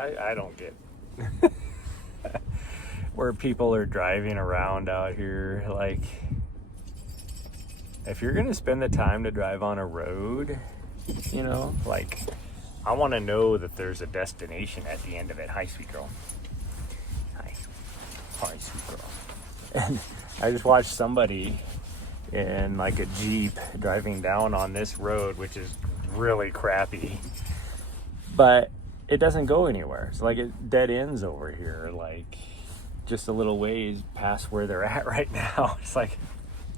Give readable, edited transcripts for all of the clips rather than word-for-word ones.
I don't get where people are driving around out here. Like, if you're gonna spend the time to drive on a road, you know, like, I want to know that there's a destination at the end of it. Hi, sweet girl. Hi, sweet girl. And I just watched somebody in like a Jeep driving down on this road, which is really crappy, but it doesn't go anywhere. So like it dead ends over here, like just a little ways past where they're at right now. It's like,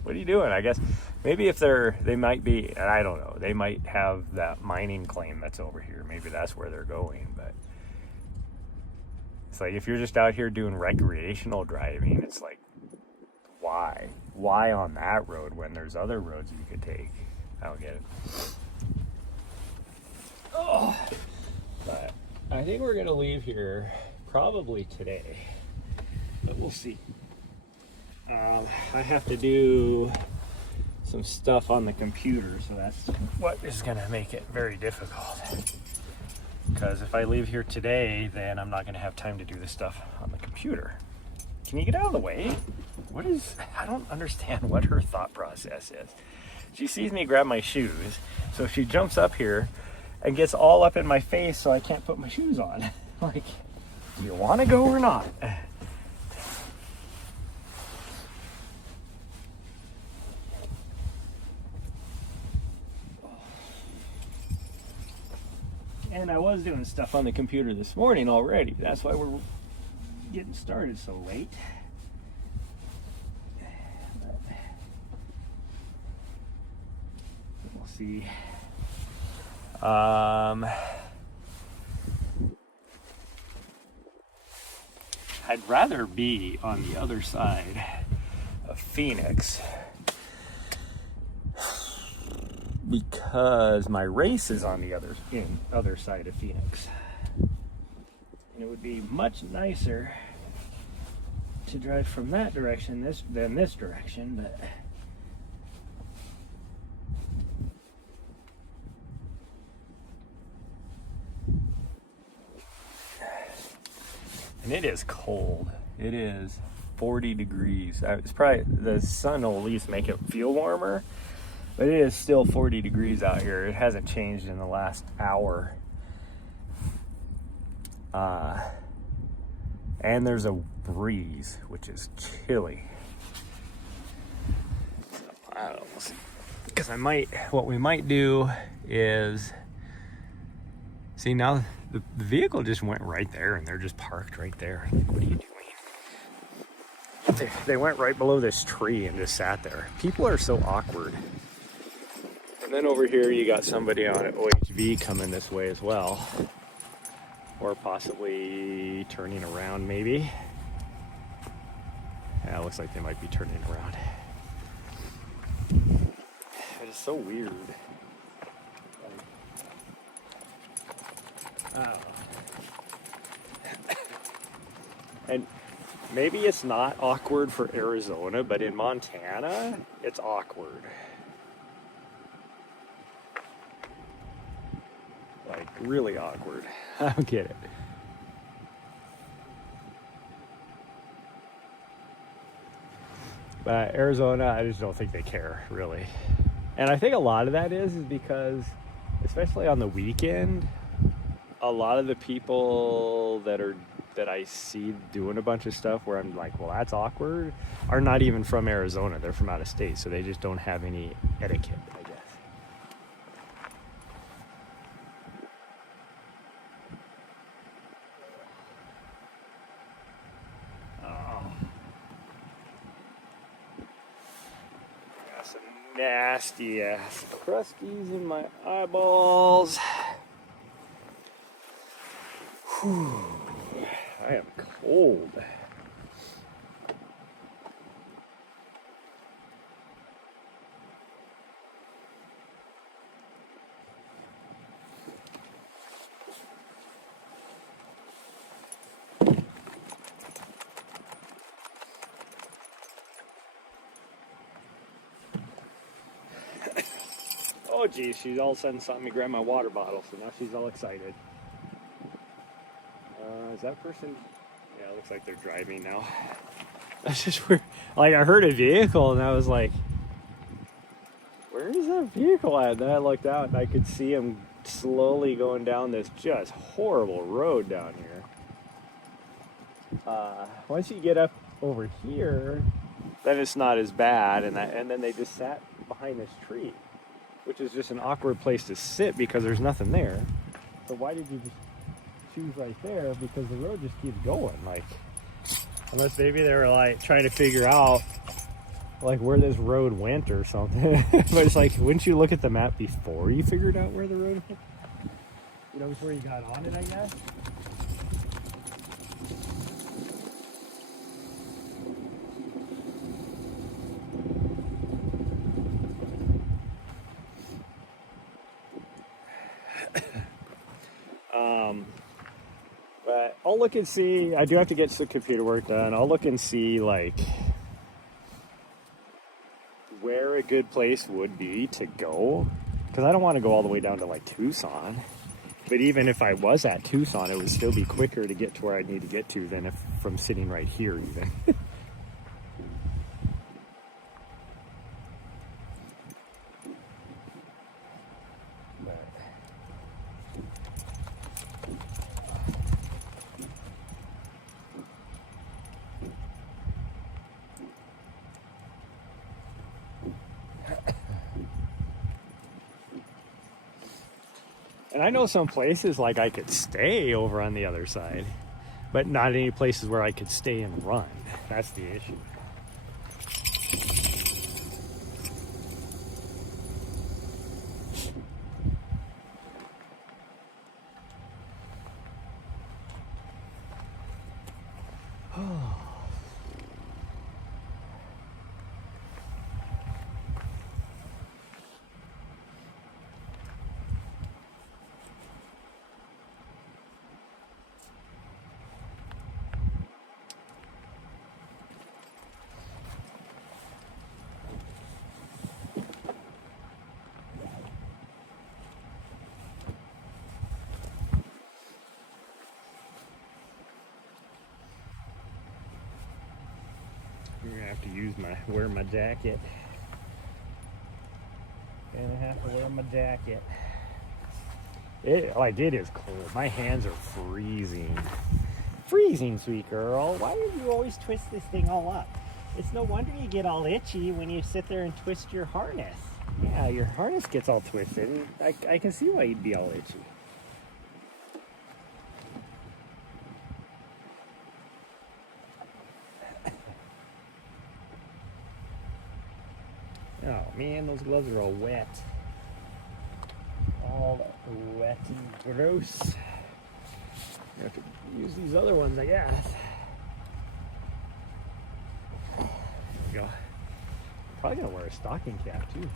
what are you doing? I guess maybe if they might be, and I don't know, they might have that mining claim that's over here. Maybe that's where they're going. But it's like, if you're just out here doing recreational driving, it's like, why on that road when there's other roads you could take? I don't get it. Oh, but I think we're gonna leave here probably today, but we'll see. I have to do some stuff on the computer, so that's what is gonna make it very difficult. Because if I leave here today, then I'm not gonna have time to do the stuff on the computer. Can you get out of the way? I don't understand what her thought process is. She sees me grab my shoes, so she jumps up here and gets all up in my face so I can't put my shoes on. Like, do you want to go or not? And I was doing stuff on the computer this morning already. That's why we're getting started so late. We'll see. I'd rather be on the other side of Phoenix because my race is on the other side of Phoenix. And it would be much nicer to drive from that direction than this direction, but and it is cold. It is 40 degrees. It's probably, the sun will at least make it feel warmer, but it is still 40 degrees out here. It hasn't changed in the last hour. And there's a breeze, which is chilly. So, I don't know, we'll see. Because what we might do is, see, now the vehicle just went right there and they're just parked right there. Like, what are you doing? They went right below this tree and just sat there. People are so awkward. And then over here you got somebody on an OHV coming this way as well. Or possibly turning around, maybe. Yeah, it looks like they might be turning around. It is so weird. And maybe it's not awkward for Arizona, but in Montana, it's awkward. Like, really awkward. I don't get it. But Arizona, I just don't think they care, really. And I think a lot of that is because, especially on the weekend, a lot of the people that I see doing a bunch of stuff where I'm like, well, that's awkward, are not even from Arizona. They're from out of state, so they just don't have any etiquette, I guess. Nasty ass crusties in my eyeballs. Whew. I am cold. Oh geez, she's all of a sudden saw me grab my water bottle, so now she's all excited. Is that person? Yeah, it looks like they're driving now. That's just weird. Like, I heard a vehicle and I was like, where is that vehicle at? And then I looked out and I could see him slowly going down this just horrible road down here. Once you get up over here, then it's not as bad. And then they just sat behind this tree, which is just an awkward place to sit because there's nothing there. So why did you just choose right there? Because the road just keeps going. Like, unless maybe they were like trying to figure out like where this road went or something. But it's like, wouldn't you look at the map before you figured out where the road went? You know, before you got on it, I guess. But I'll look and see. I do have to get some computer work done. I'll look and see like where a good place would be to go, because I don't want to go all the way down to like Tucson. But even if I was at Tucson, it would still be quicker to get to where I need to get to than if from sitting right here even. And I know some places like I could stay over on the other side, but not any places where I could stay and run. That's the issue. You're gonna have to wear my jacket. Gonna have to wear my jacket. It is cold. My hands are freezing. Freezing, sweet girl. Why do you always twist this thing all up? It's no wonder you get all itchy when you sit there and twist your harness. Yeah, your harness gets all twisted. And I can see why you'd be all itchy. Oh man, those gloves are all wet. All wet and gross. I have to use these other ones, I guess. There we go. Probably gonna wear a stocking cap too.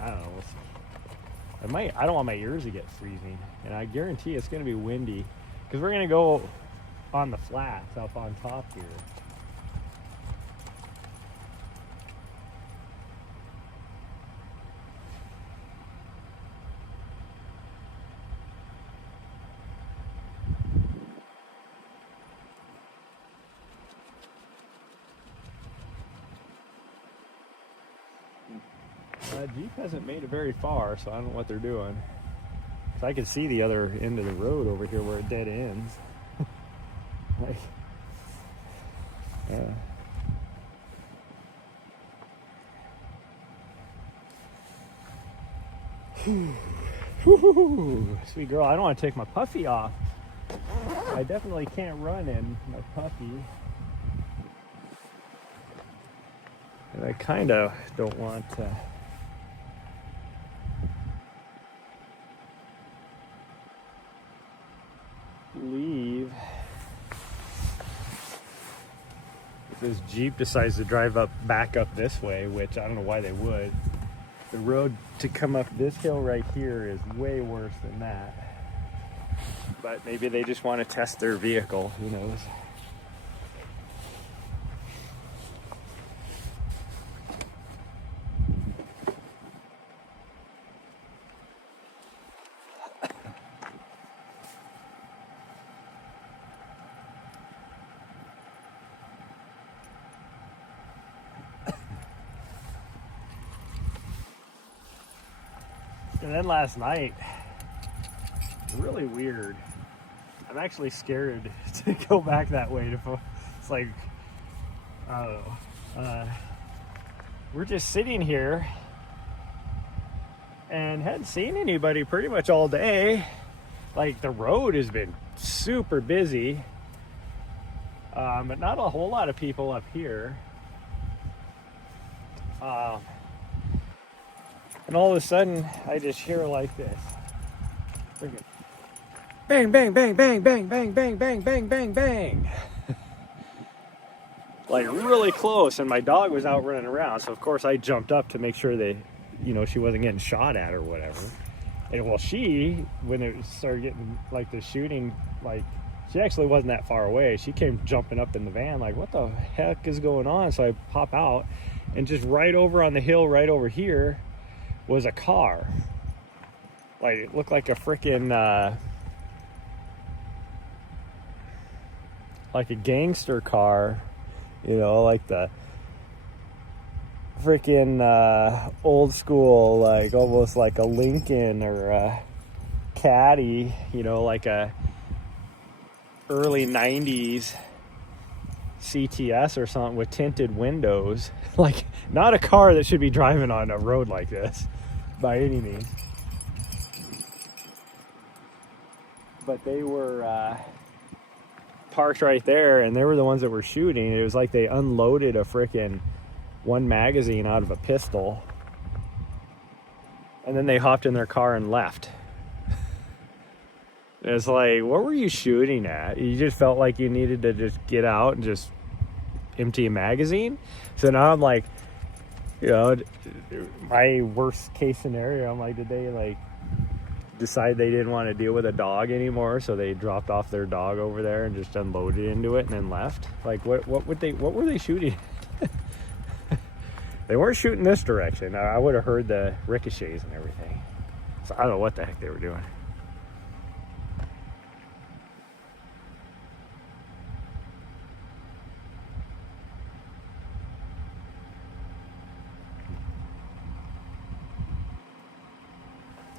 I don't know. We'll see. I don't want my ears to get freezing, and I guarantee it's gonna be windy because we're gonna go on the flats up on top here. Jeep hasn't made it very far, so I don't know what they're doing. 'Cause I can see the other end of the road over here where it dead ends. Like, Sweet girl, I don't want to take my puffy off. I definitely can't run in my puffy. And I kind of don't want to leave. If this Jeep decides to drive back up this way, which I don't know why they would. The road to come up this hill right here is way worse than that. But maybe they just want to test their vehicle, who knows. And then last night, really weird. I'm actually scared to go back that way. It's like, I don't know. We're just sitting here and hadn't seen anybody pretty much all day. Like, the road has been super busy, but not a whole lot of people up here. And all of a sudden, I just hear like this. Bang, bang, bang, bang, bang, bang, bang, bang, bang, bang, bang. Like really close, and my dog was out running around, so of course I jumped up to make sure that, you know, she wasn't getting shot at or whatever. And well, when it started getting like the shooting, like she actually wasn't that far away. She came jumping up in the van like, what the heck is going on? So I pop out, and just right over on the hill right over here was a car. Like, it looked like a freaking like a gangster car, you know, like the freaking old school, like almost like a Lincoln or a Caddy, you know, like a early 90s CTS or something with tinted windows. Like, not a car that should be driving on a road like this by any means. But they were parked right there, and they were the ones that were shooting. It was like they unloaded a freaking one magazine out of a pistol, and then they hopped in their car and left. It's like, what were you shooting at? You just felt like you needed to just get out and just empty a magazine? So now I'm like, you know, my worst case scenario, I'm like, did they like decide they didn't want to deal with a dog anymore, so they dropped off their dog over there and just unloaded into it and then left? Like, what were they shooting? They weren't shooting this direction. I would have heard the ricochets and everything. So I don't know what the heck they were doing.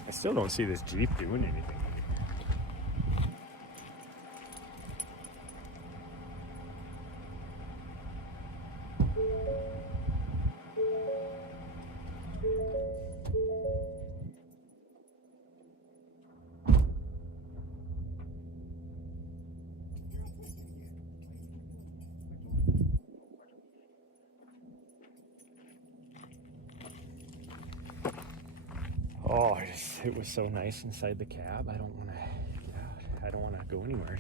I still don't see this Jeep doing anything. Oh, it was so nice inside the cab. I don't want to get out. I don't want to go anywhere.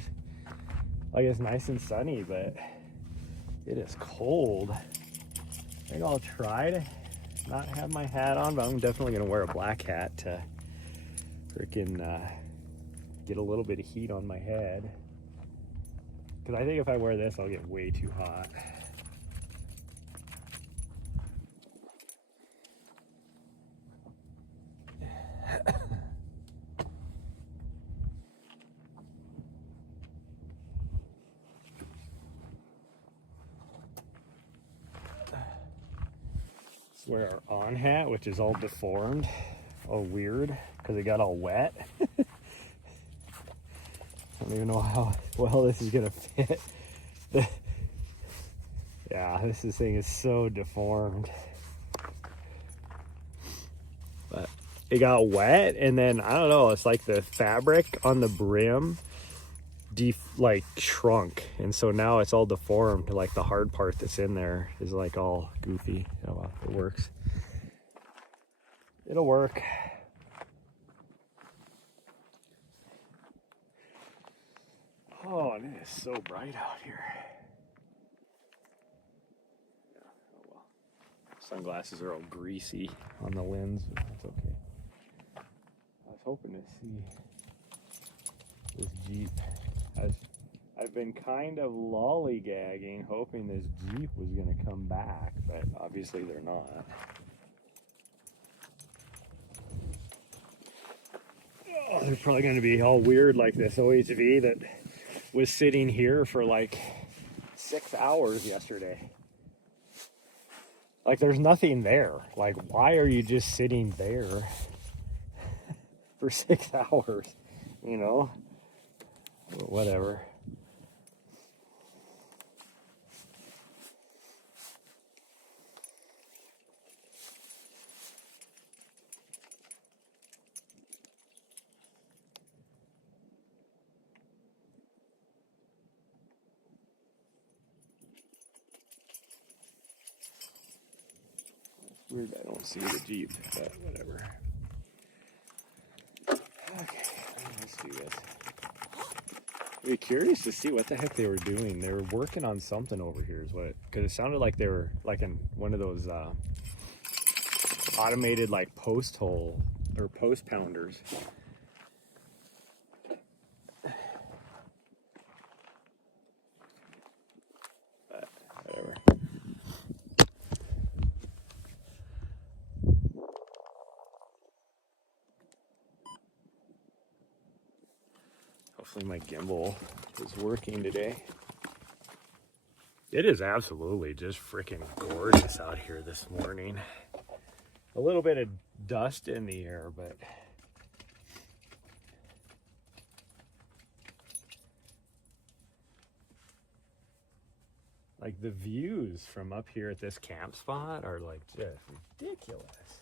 Like, it's nice and sunny, but it is cold. I think I'll try to not have my hat on, but I'm definitely going to wear a black hat to freaking get a little bit of heat on my head. Because I think if I wear this, I'll get way too hot. Wear our on hat, which is all deformed, all weird, because it got all wet. I don't even know how well this is gonna fit. Yeah, this thing is so deformed. But it got wet, and then I don't know. It's like the fabric on the brim like shrunk, and so now it's all deformed. Like the hard part that's in there is like all goofy. Oh well, it works. It'll work. Oh, and it is so bright out here. Yeah, oh well. Sunglasses are all greasy on the lens, but that's okay. I was hoping to see this Jeep. I've been kind of lollygagging, hoping this Jeep was going to come back, but obviously they're not. Oh, they're probably going to be all weird like this OHV that was sitting here for like 6 hours yesterday. Like, there's nothing there. Like, why are you just sitting there? for 6 hours, you know? But whatever. Weird I don't see the Jeep, but whatever. Okay, let's do this. I'd be curious to see what the heck they were doing. They were working on something over here, is what, because it sounded like they were like in one of those automated like post hole or post pounders. But whatever. Hopefully my gimbal is working today. It is absolutely just freaking gorgeous out here this morning. A little bit of dust in the air, but like the views from up here at this camp spot are like just ridiculous.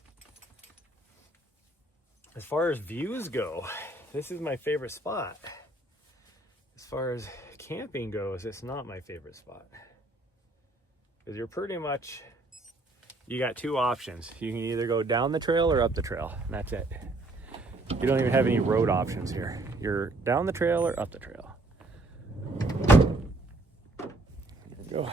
As far as views go, this is my favorite spot. As far as camping goes, it's not my favorite spot. Because you're pretty much, you got two options. You can either go down the trail or up the trail, and that's it. You don't even have any road options here. You're down the trail or up the trail. There we go.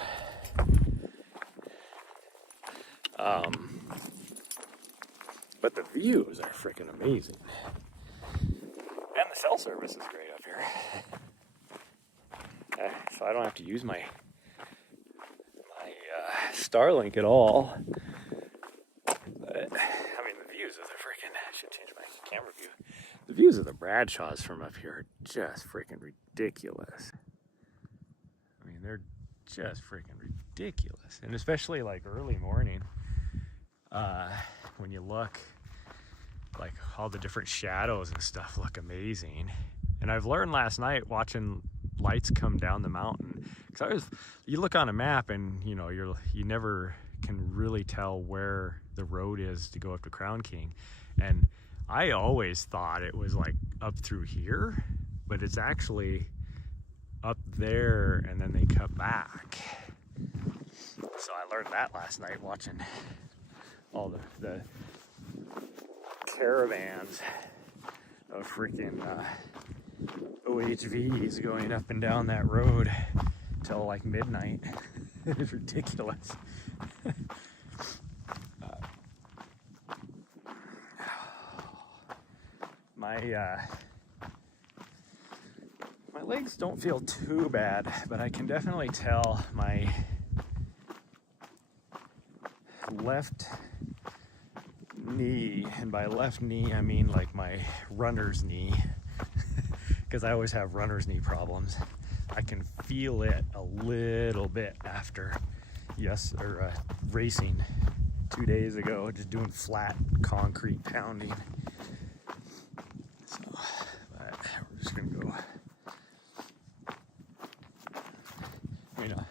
But the views are freaking amazing. And the cell service is great up here. So I don't have to use my Starlink at all. But, I mean, the views of the freaking, I should change my camera view. The views of the Bradshaws from up here are just freaking ridiculous. I mean, they're just freaking ridiculous. And especially like early morning, when you look, like all the different shadows and stuff look amazing. And I've learned last night watching lights come down the mountain, because you look on a map and you know you never can really tell where the road is to go up to Crown King, and I always thought it was like up through here, but it's actually up there and then they cut back. So I learned that last night watching all the caravans of freaking OHVs going up and down that road till like midnight. It's ridiculous. My legs don't feel too bad, but I can definitely tell my left knee, and by left knee I mean like my runner's knee, because I always have runner's knee problems. I can feel it a little bit after racing 2 days ago, just doing flat concrete pounding. So but we're just gonna go, you know,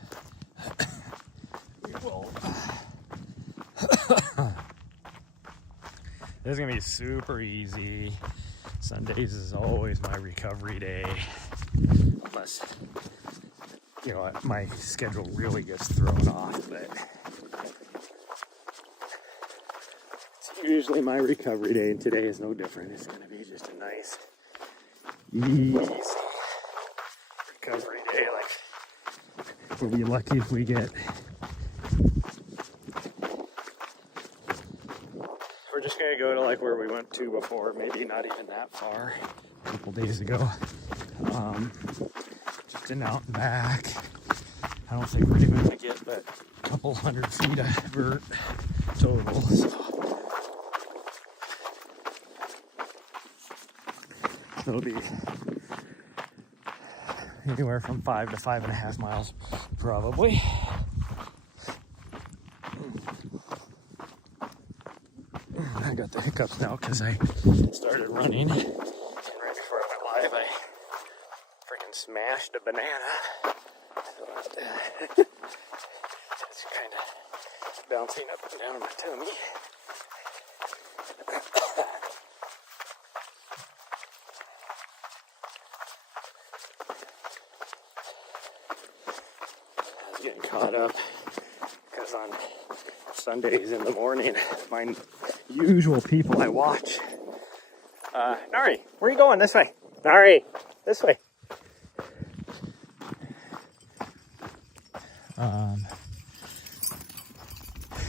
we will this is gonna be super easy. Sundays is always my recovery day, unless, you know, my schedule really gets thrown off, but it's usually my recovery day, and today is no different. It's going to be just a nice, easy recovery day. Like, we'll be lucky if we get, we're just going to go to like where we went to before, maybe not even that far, a couple days ago. Just an out and back. I don't think we're even going to get but a couple 100 feet of vert total. So it'll be anywhere from 5 to 5.5 miles, probably. got the hiccups now because I started running. And right before I went live, I freaking smashed a banana. So it's kind of bouncing up and down my tummy. I was getting caught up because on Sundays in the morning, my usual people I watch. Nari, where are you going? This way. Nari, this way.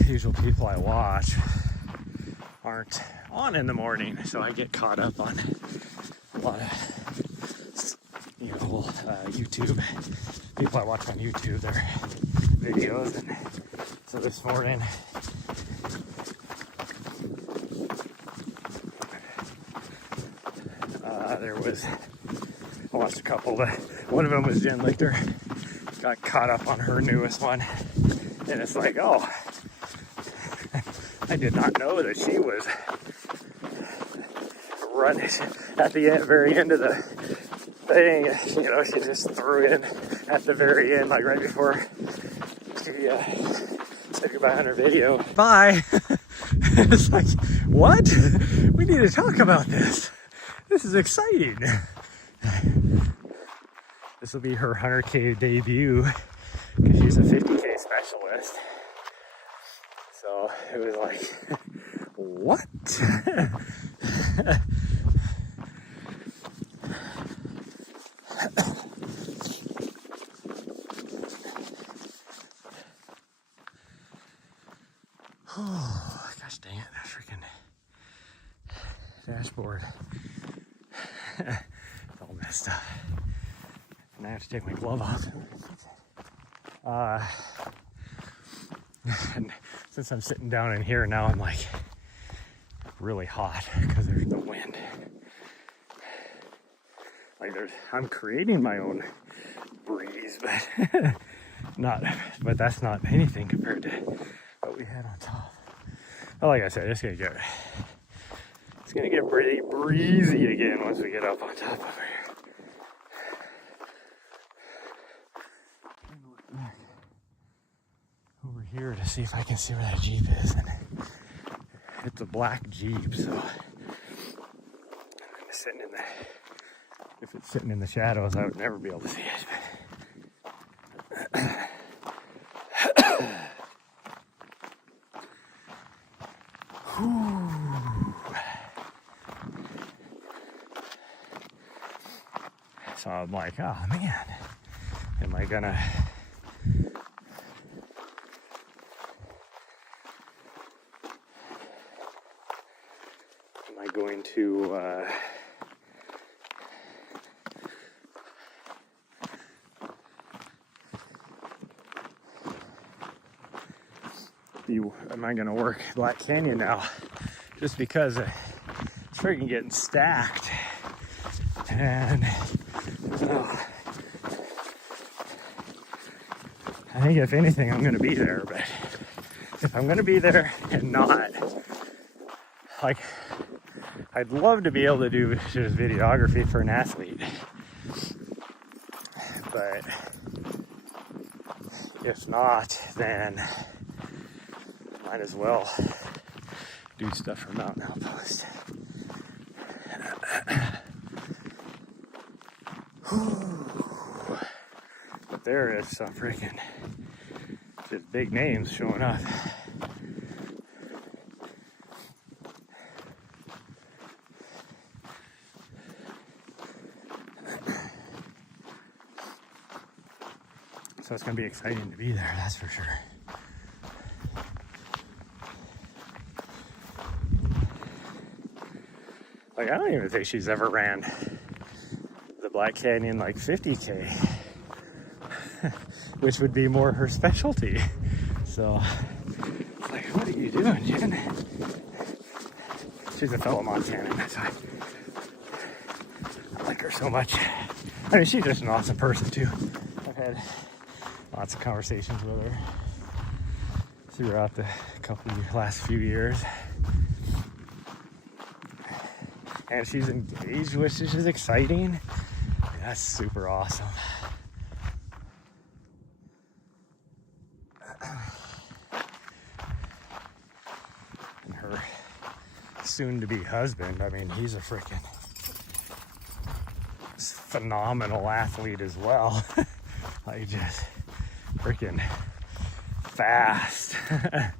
Usual people I watch aren't on in the morning, so I get caught up on a lot of, YouTube. People I watch on YouTube, their videos, and so this morning I watched a couple. One of them was Jen Lichter. Got caught up on her newest one, and it's like, oh, I did not know that she was running at the very end of the thing. You know, she just threw in at the very end, like right before she said goodbye on her video. Bye. It's like, what? We need to talk about this. This is exciting. This will be her 100K debut because she's a 50K specialist. So it was like, what? Oh, gosh dang it, that freaking dashboard. It's all messed up. And I have to take my glove off. And since I'm sitting down in here now, I'm like really hot because there's no wind. Like I'm creating my own breeze, but that's not anything compared to what we had on top. But like I said, it's gonna get pretty breezy again once we get up on top of here. Look back over here to see if I can see where that Jeep is, and it's a black Jeep, so if it's sitting in the shadows, I would never be able to see it. So I'm like, oh man, am I going to am I gonna work Black Canyon now? Just because it's freaking getting stacked, and I think if anything, I'm gonna be there. But if I'm gonna be there and not, like, I'd love to be able to do just videography for an athlete, but if not, then might as well do stuff for Mountain Outpost. But there is some freaking just big names showing up. So it's going to be exciting to be there, that's for sure. Like, I don't even think she's ever ran the Black Canyon like 50K, which would be more her specialty. So, it's like, what are you doing, Jen? She's a fellow Montanan, that's why I like her so much. I mean, she's just an awesome person, too. I've had lots of conversations with her throughout the last few years. and she's engaged, which is just exciting. That's super awesome. And her soon-to-be husband, I mean, he's a freaking phenomenal athlete as well. Like, just freaking fast. I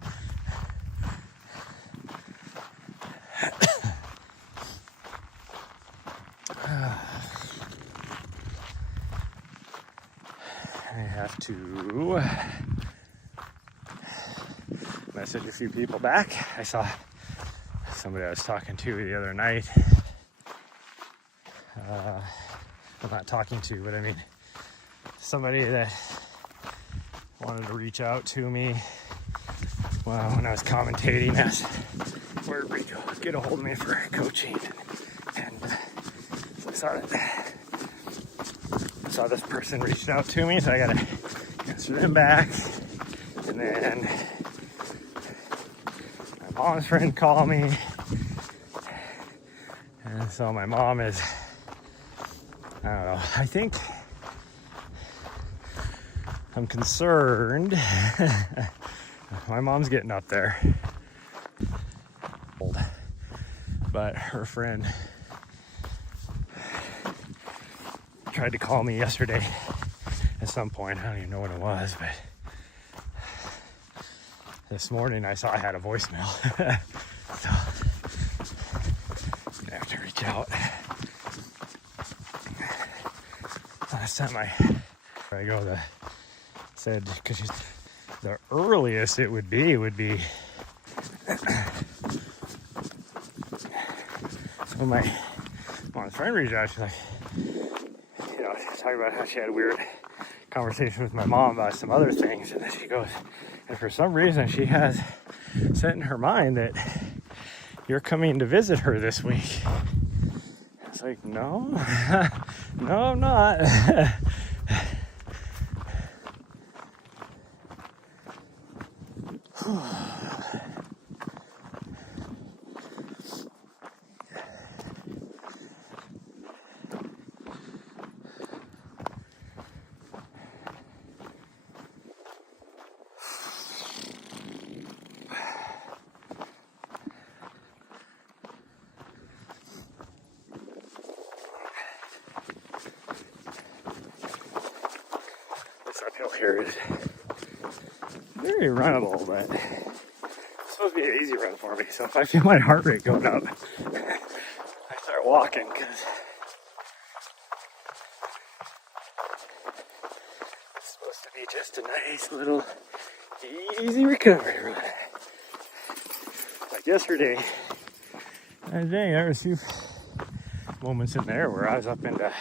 have to message a few people back. I saw somebody I was talking to the other night. I'm not talking to, but I mean somebody that wanted to reach out to me when I was commentating, asked where to get a hold of me for coaching, and so I saw this person reached out to me, so I gotta answer them back. And then my mom's friend called me, and so my mom is, I don't know, I think I'm concerned. My mom's getting up there, but her friend tried to call me yesterday at some point. I don't even know what it was, but this morning I saw I had a voicemail. So I have to reach out. Last time I go, said, because the earliest it would be when my mom's friend reached out. She's like, she's talking about how she had a weird conversation with my mom about some other things, and then she goes, and for some reason she has set in her mind that you're coming to visit her this week. I was like, no, no, I'm not. This uphill here is very runnable, but it's supposed to be an easy run for me. So if I feel my heart rate going up, I start walking, because it's supposed to be just a nice little easy recovery run. Like yesterday, there was a few moments in there where I was up into,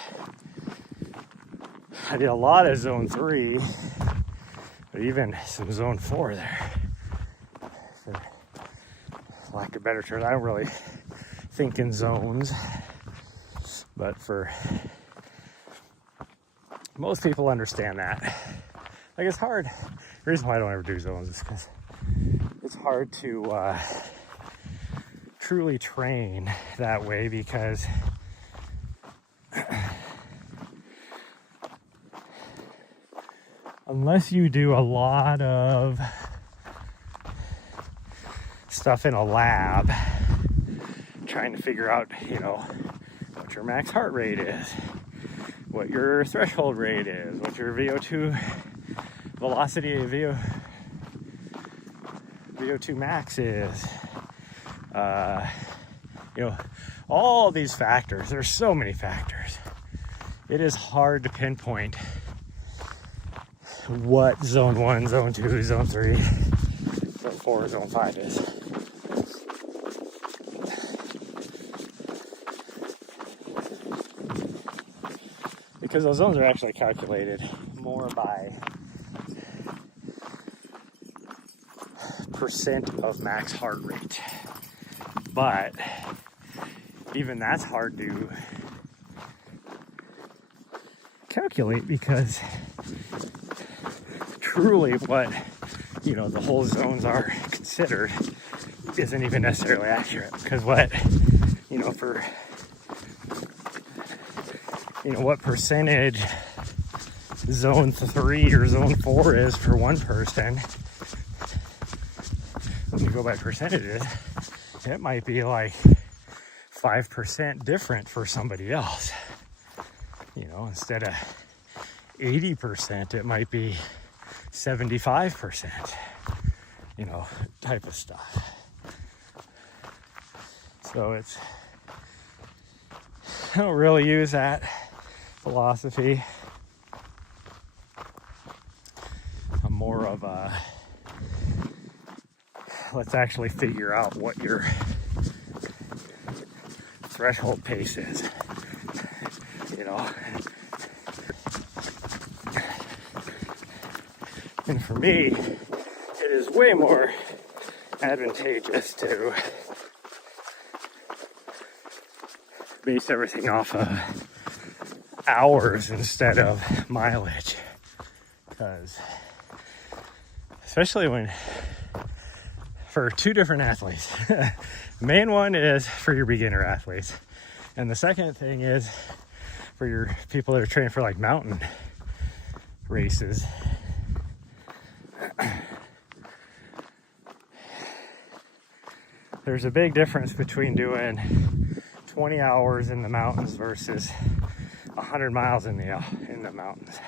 I did a lot of zone 3, but even some zone 4 there. For lack of better terms, I don't really think in zones, but for most people understand that. Like, it's hard. The reason why I don't ever do zones is because it's hard to truly train that way, because unless you do a lot of stuff in a lab trying to figure out, what your max heart rate is, what your threshold rate is, what your VO2 velocity, VO2 max is, all these factors. There's so many factors. It is hard to pinpoint what zone 1, zone 2, zone 3, zone 4, zone 5 is. Because those zones are actually calculated more by percent of max heart rate. But even that's hard to calculate, because truly what the whole zones are considered isn't even necessarily accurate, because what for you know, what percentage zone 3 or zone 4 is for one person. When you go by percentages, it might be like 5% different for somebody else. You know, instead of 80%, it might be 75%, you know, type of stuff. So I don't really use that philosophy. I'm more of a, let's actually figure out what your threshold pace is, you know. And for me, it is way more advantageous to base everything off of hours instead of mileage, because especially when, for two different athletes, the main one is for your beginner athletes, and the second thing is for your people that are training for like mountain races. There's a big difference between doing 20 hours in the mountains versus 100 miles in the mountains.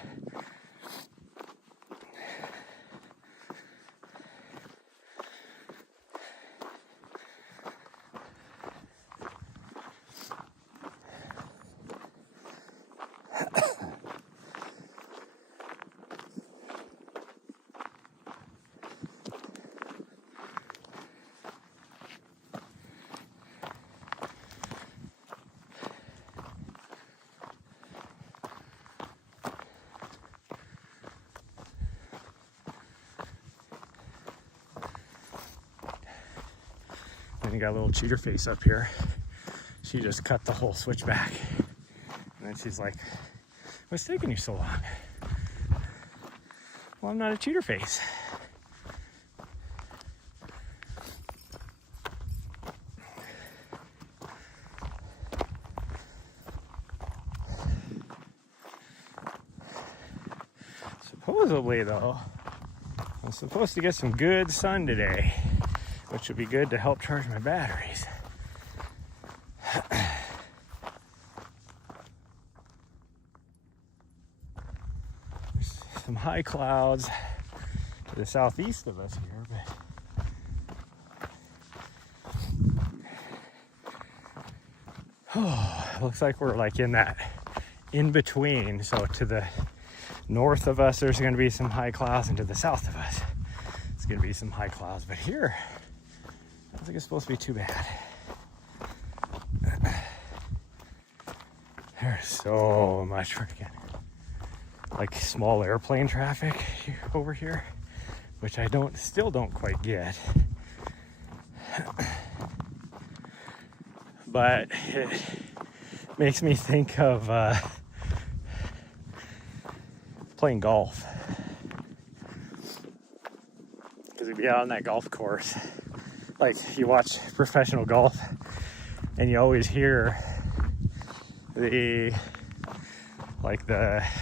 And you got a little cheater face up here. She just cut the whole switch back. And then she's like, what's taking you so long? Well, I'm not a cheater face. Supposedly though, I'm supposed to get some good sun today, which would be good to help charge my batteries. There's some high clouds to the southeast of us here, but looks like we're like in that in between. So to the north of us, there's going to be some high clouds, and to the south of us, it's going to be some high clouds. But here, I don't think it's supposed to be too bad. There's so much freaking like small airplane traffic over here, which I still don't quite get. But it makes me think of playing golf. Because we'd be out on that golf course. Like, you watch professional golf and you always hear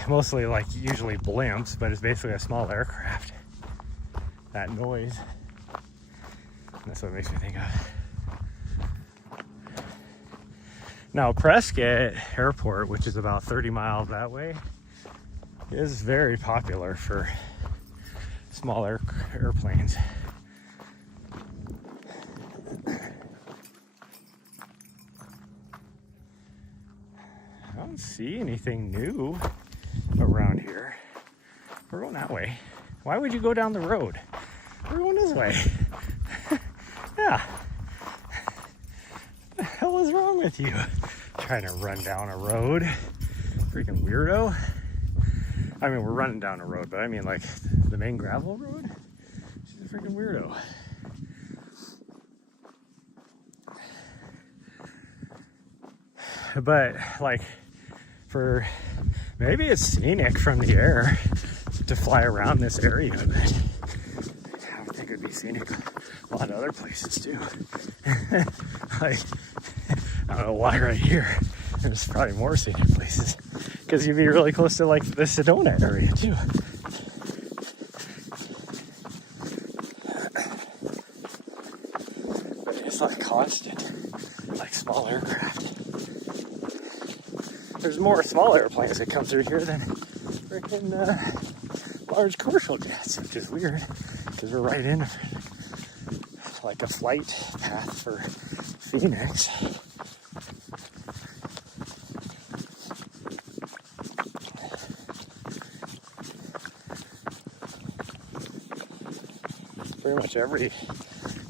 mostly like usually blimps, but it's basically a small aircraft. That noise. That's what it makes me think of. Now, Prescott Airport, which is about 30 miles that way, is very popular for small airplanes. I don't see anything new around here. We're going that way. Why would you go down the road? We're going this way. Yeah. What the hell is wrong with you? Trying to run down a road. Freaking weirdo. I mean, we're running down a road, but I mean like the main gravel road? She's a freaking weirdo. But like, maybe it's scenic from the air to fly around this area, but I don't think it'd be scenic a lot of other places too. Like, I don't know why right here. There's probably more scenic places. because you'd be really close to like the Sedona area too. But it's like constant, like small aircraft. There's more small airplanes that come through here than freaking large commercial jets, which is weird because we're right in like a flight path for Phoenix. Pretty much every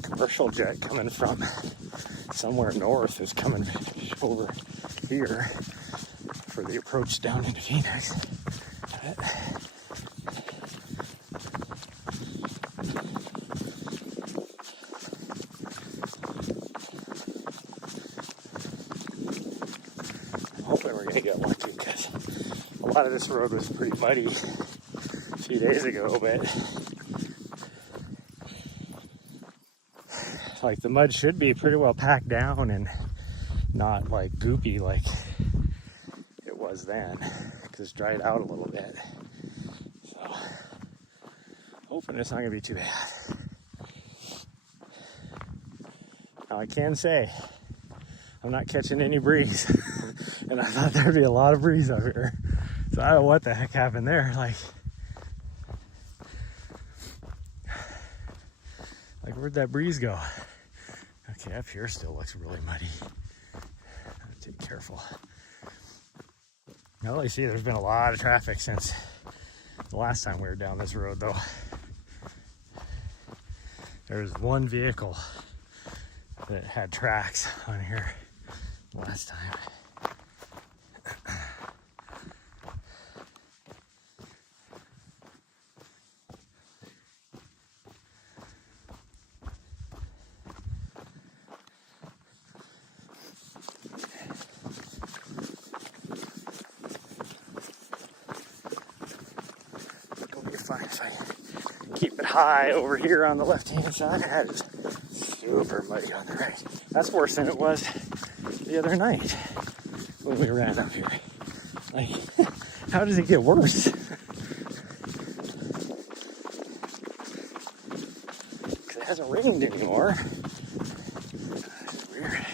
commercial jet coming from somewhere north is coming over here for the approach down into Phoenix. I'm hoping we're gonna get lucky because a lot of this road was pretty muddy a few days ago, but like the mud should be pretty well packed down and not like goopy like it was then, because it's dried out a little bit. So hoping it's not gonna be too bad. Now I can say I'm not catching any breeze and I thought there'd be a lot of breeze up here, so I don't know what the heck happened there. Like where'd that breeze go? Okay, up here still looks really muddy. Gotta be careful. Now, you see, there's been a lot of traffic since the last time we were down this road, though. There was one vehicle that had tracks on here last time. If I keep it high over here on the left-hand side, that is super muddy on the right. That's worse than it was the other night when we ran up here. Like, how does it get worse? Because it hasn't rained anymore. It's weird.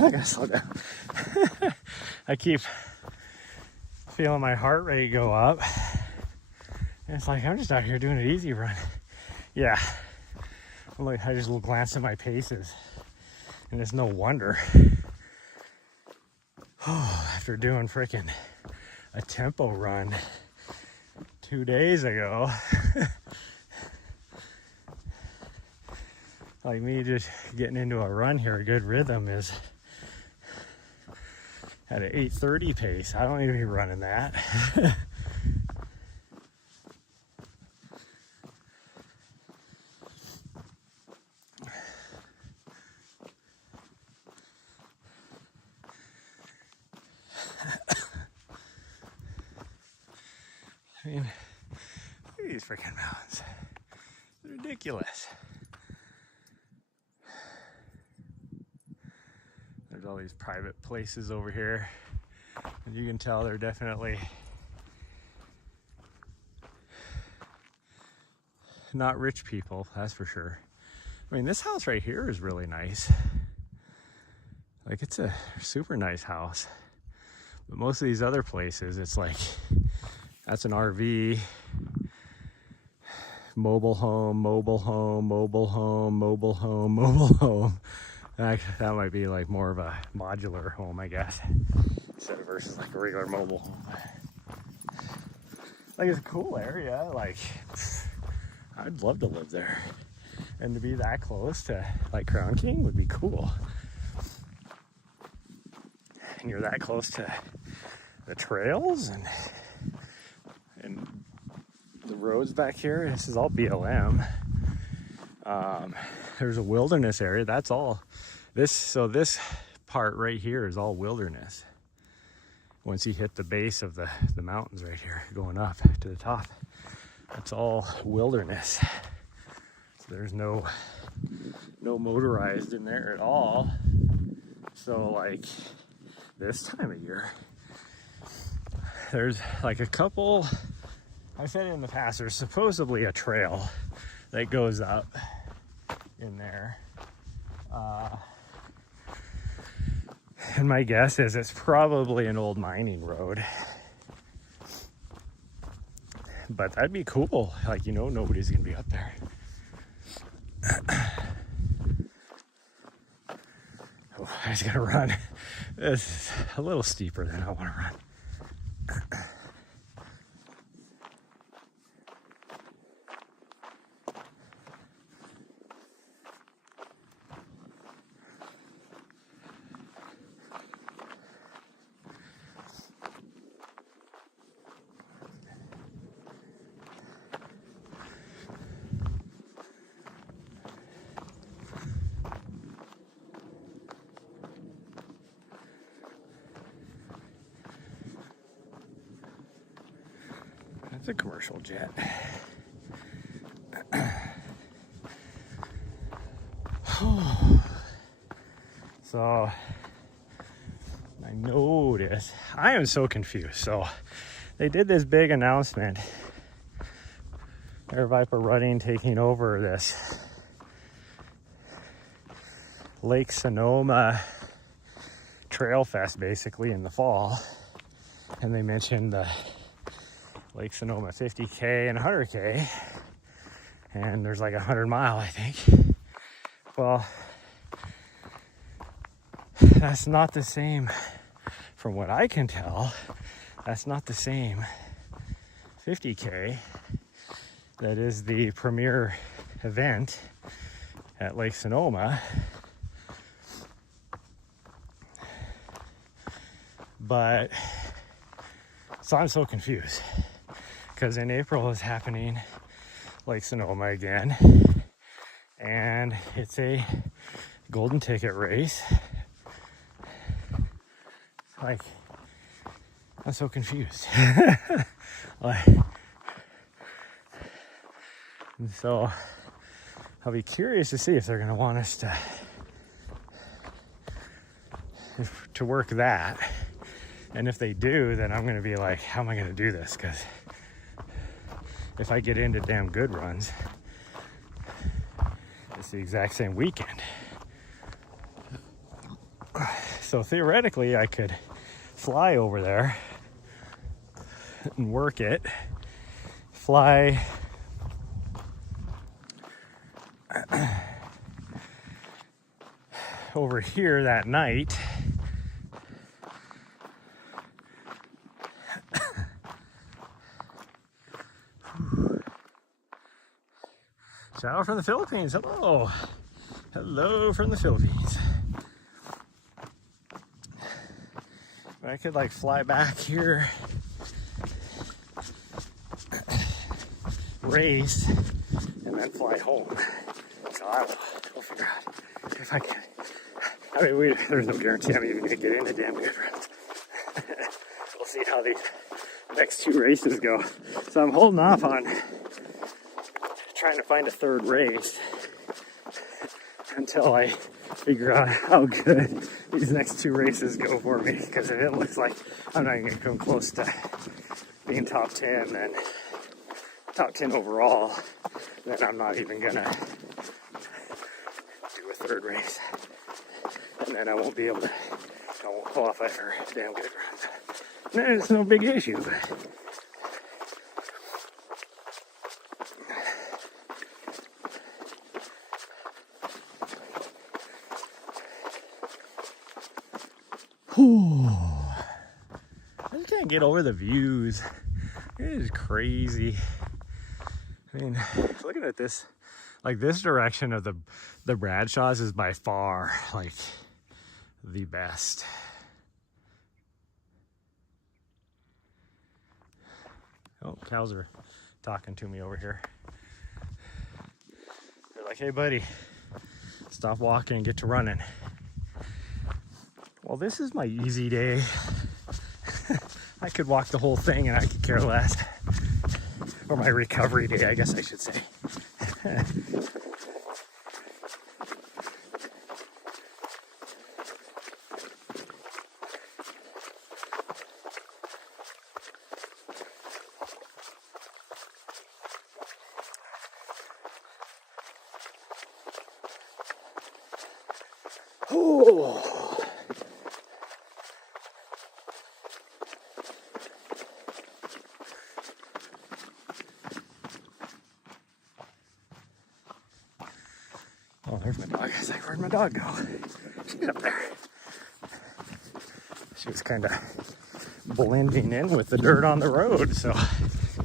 I gotta slow down. I keep feeling my heart rate go up. And it's like, I'm just out here doing an easy run. Yeah. Like, I just glance at my paces. And it's no wonder. Oh, after doing freaking a tempo run 2 days ago. Like me just getting into a run here, a good rhythm is at an 8:30 pace. I don't need to be running that. I mean, look at these freaking mountains. They're ridiculous. There's all these private places over here, and you can tell they're definitely not rich people, that's for sure. I mean, this house right here is really nice. Like, it's a super nice house. But most of these other places, it's like, that's an RV, mobile home, mobile home, mobile home, mobile home, mobile home. That might be like more of a modular home, I guess, instead of versus like a regular mobile home. Like, it's a cool area. Like, I'd love to live there, and to be that close to like Crown King would be cool. And you're that close to the trails and the roads back here. This is all BLM. There's a wilderness area. That's all. So this part right here is all wilderness. Once you hit the base of the mountains right here, going up to the top, it's all wilderness. So there's no motorized in there at all. So like this time of year, there's like a couple, I said in the past, there's supposedly a trail that goes up in there. And my guess is it's probably an old mining road. But that'd be cool. Like, you know, nobody's gonna be up there. Oh, I just gotta run. This is a little steeper than I wanna run. That's a commercial jet. So I noticed, I am so confused. So they did this big announcement, Air Viper Running taking over this Lake Sonoma Trail Fest basically in the fall. And they mentioned the Lake Sonoma 50K and 100K. And there's like 100-mile, I think. Well, that's not the same, from what I can tell. That's not the same 50K that is the premier event at Lake Sonoma. But so I'm so confused because in April is happening Lake Sonoma again, and it's a golden ticket race. Like, I'm so confused. Like, and so I'll be curious to see if they're going to want us to work that. And if they do, then I'm going to be like, how am I going to do this? Because if I get into damn good runs, it's the exact same weekend. So theoretically, I could fly over there and work it, fly over here that night, shout out from the Philippines. Hello. Hello from the Philippines. I could like fly back here, race, and then fly home. So we'll figure out if I can. I mean, there's no guarantee I'm even going to get into damn good runs. We'll see how these next two races go. So I'm holding off on trying to find a third race until I figure out how good these next two races go for me, because if it looks like I'm not going to come close to being top 10, then top 10 overall, then I'm not even going to do a third race, and then I won't qualify for damn good runs. And it's no big issue, but I just can't get over the views. It is crazy. I mean, looking at this, like this direction of the Bradshaws is by far like the best. Oh, cows are talking to me over here. They're like, hey buddy, stop walking and get to running. Well, this is my easy day. I could walk the whole thing and I could care less. Or my recovery day, I guess I should say. Oh. Oh, there's my dog. I was like, where'd my dog go? She's up there. She was kind of blending in with the dirt on the road, so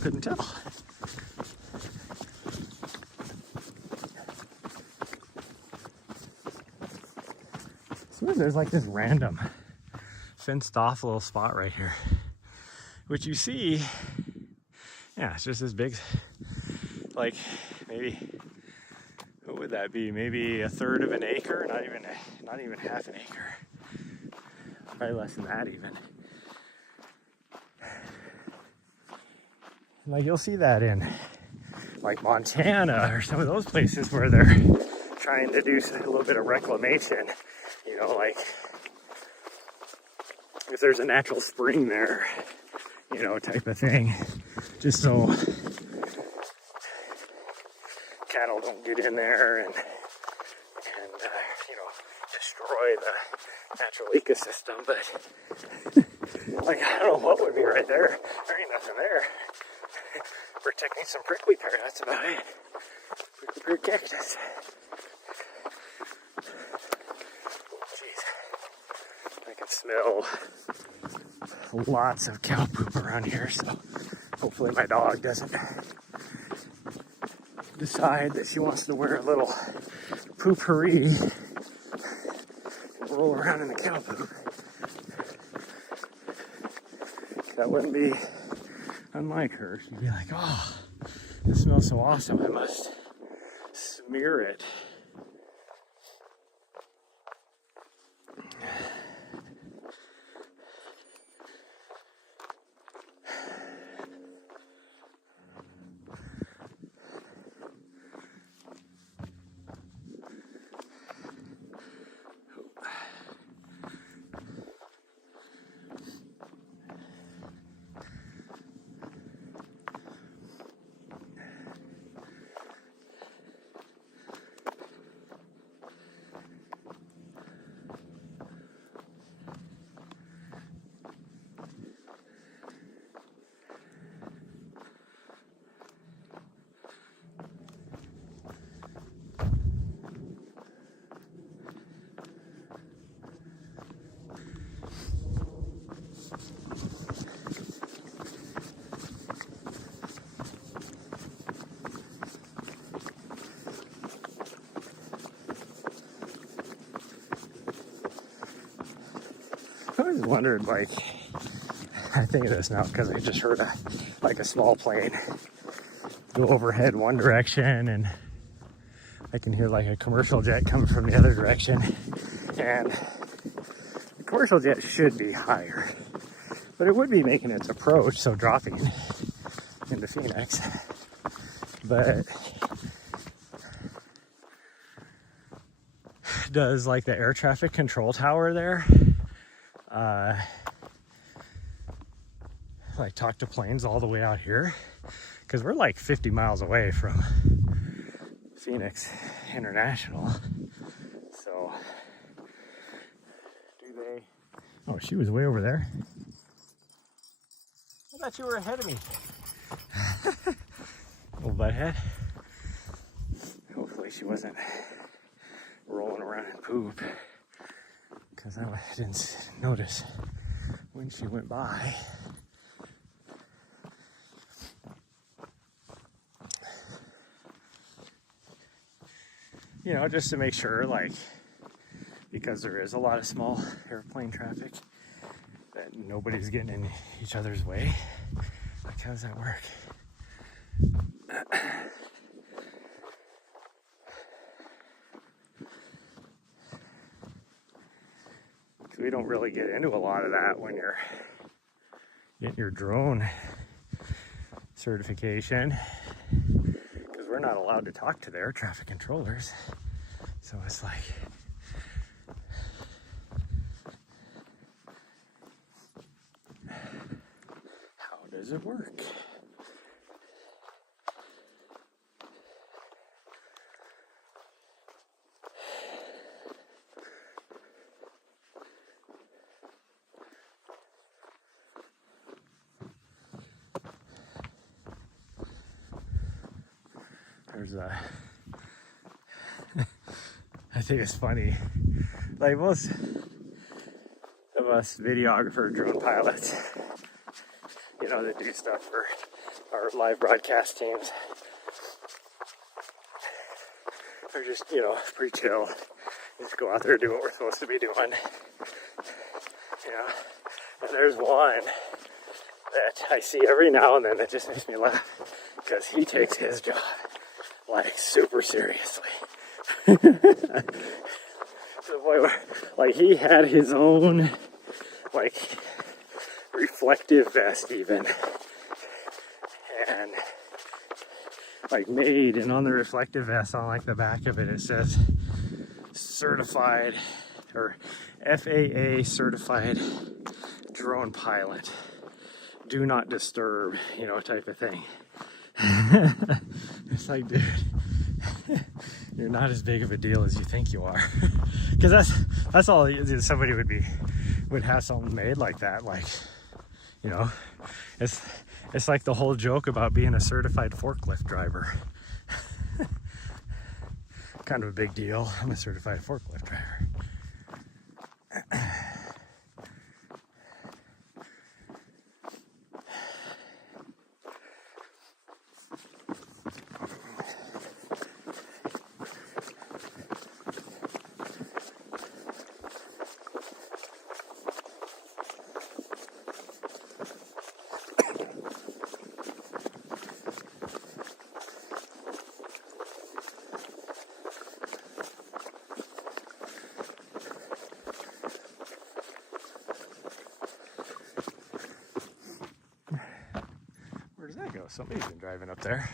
couldn't tell. So there's like this random fenced off little spot right here, which you see, yeah, it's just this big, like maybe, what would that be? Maybe a third of an acre, not even half an acre. Probably less than that even. Like you'll see that in like Montana or some of those places where they're trying to do a little bit of reclamation, you know, like if there's a natural spring there, you know, type of thing, just so cattle don't get in there and you know, destroy the natural ecosystem. But like, I don't know what would be right there. There ain't nothing there. Protecting some prickly pear, that's about it. Prickly pear cactus. Jeez. I can smell lots of cow poop around here, so hopefully my dog doesn't decide that she wants to wear a little poopery and roll around in the cow poop. That wouldn't be unlike her. She'd be like, oh, this smells so awesome, I must smear it. I always wondered, like, I think of this now because I just heard a small plane go overhead one direction, and I can hear like a commercial jet coming from the other direction, and the commercial jet should be higher, but it would be making its approach, so dropping into Phoenix. But does like the air traffic control tower there like talk to planes all the way out here? Because we're like 50 miles away from Phoenix International. So do they? Oh, she was way over there. I thought you were ahead of me. Little butthead. Hopefully she wasn't rolling around in poop, because I didn't notice when she went by. You know, just to make sure, like, because there is a lot of small airplane traffic, that nobody's getting in each other's way. Like, how does that work? We don't really get into a lot of that when you're getting your drone certification, because we're not allowed to talk to the air traffic controllers. So it's like, how does it work? There's a, I think it's funny, like most of us videographer drone pilots, you know, that do stuff for our live broadcast teams, they're just, you know, pretty chill. Just go out there and do what we're supposed to be doing. You know, and there's one that I see every now and then that just makes me laugh, because he takes his job like super seriously. To the point where, like, he had his own like reflective vest even, and like made, and on the reflective vest, on like the back of it, it says certified, or FAA certified drone pilot, do not disturb, you know, type of thing. It's like, dude, you're not as big of a deal as you think you are. Because that's all somebody would have something made like that. Like, you know, it's like the whole joke about being a certified forklift driver. Kind of a big deal. I'm a certified forklift driver. Where does that go? Somebody's been driving up there.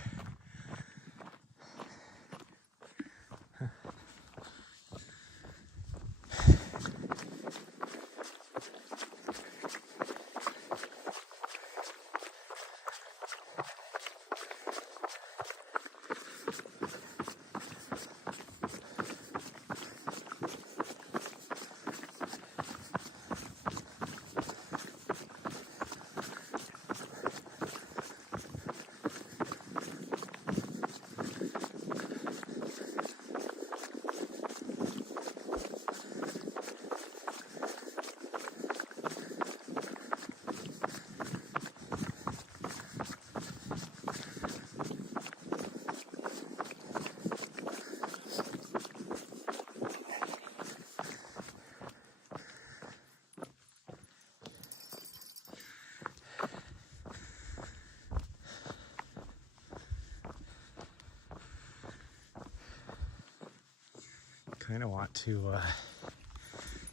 Kind of want to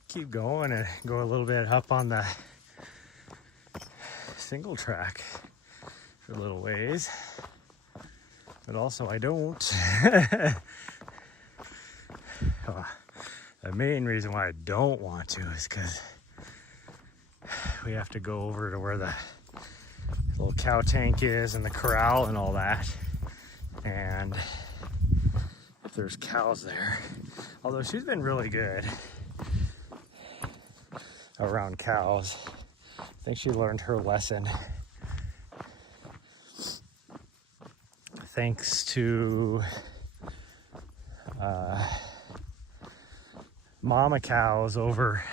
keep going and go a little bit up on the single track for a little ways, but also I don't. The main reason why I don't want to is because we have to go over to where the little cow tank is and the corral and all that, and if there's cows there, although she's been really good around cows. I think she learned her lesson thanks to mama cows over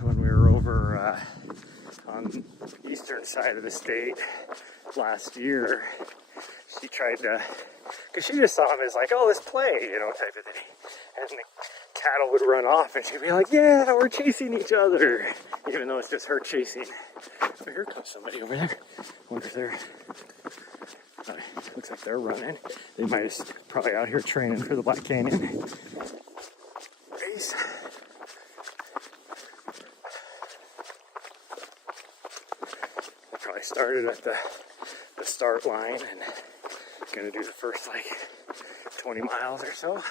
when we were over on the eastern side of the state last year. She tried to because she just saw him as like, oh, let's play, you know, type of thing. And the cattle would run off and she'd be like, yeah, we're chasing each other, even though it's just her chasing. Oh, here comes somebody over there. I wonder if they're, looks like they're running. They might have probably out here training for the Black Canyon race. They probably started at the start line and gonna do the first like 20 miles or so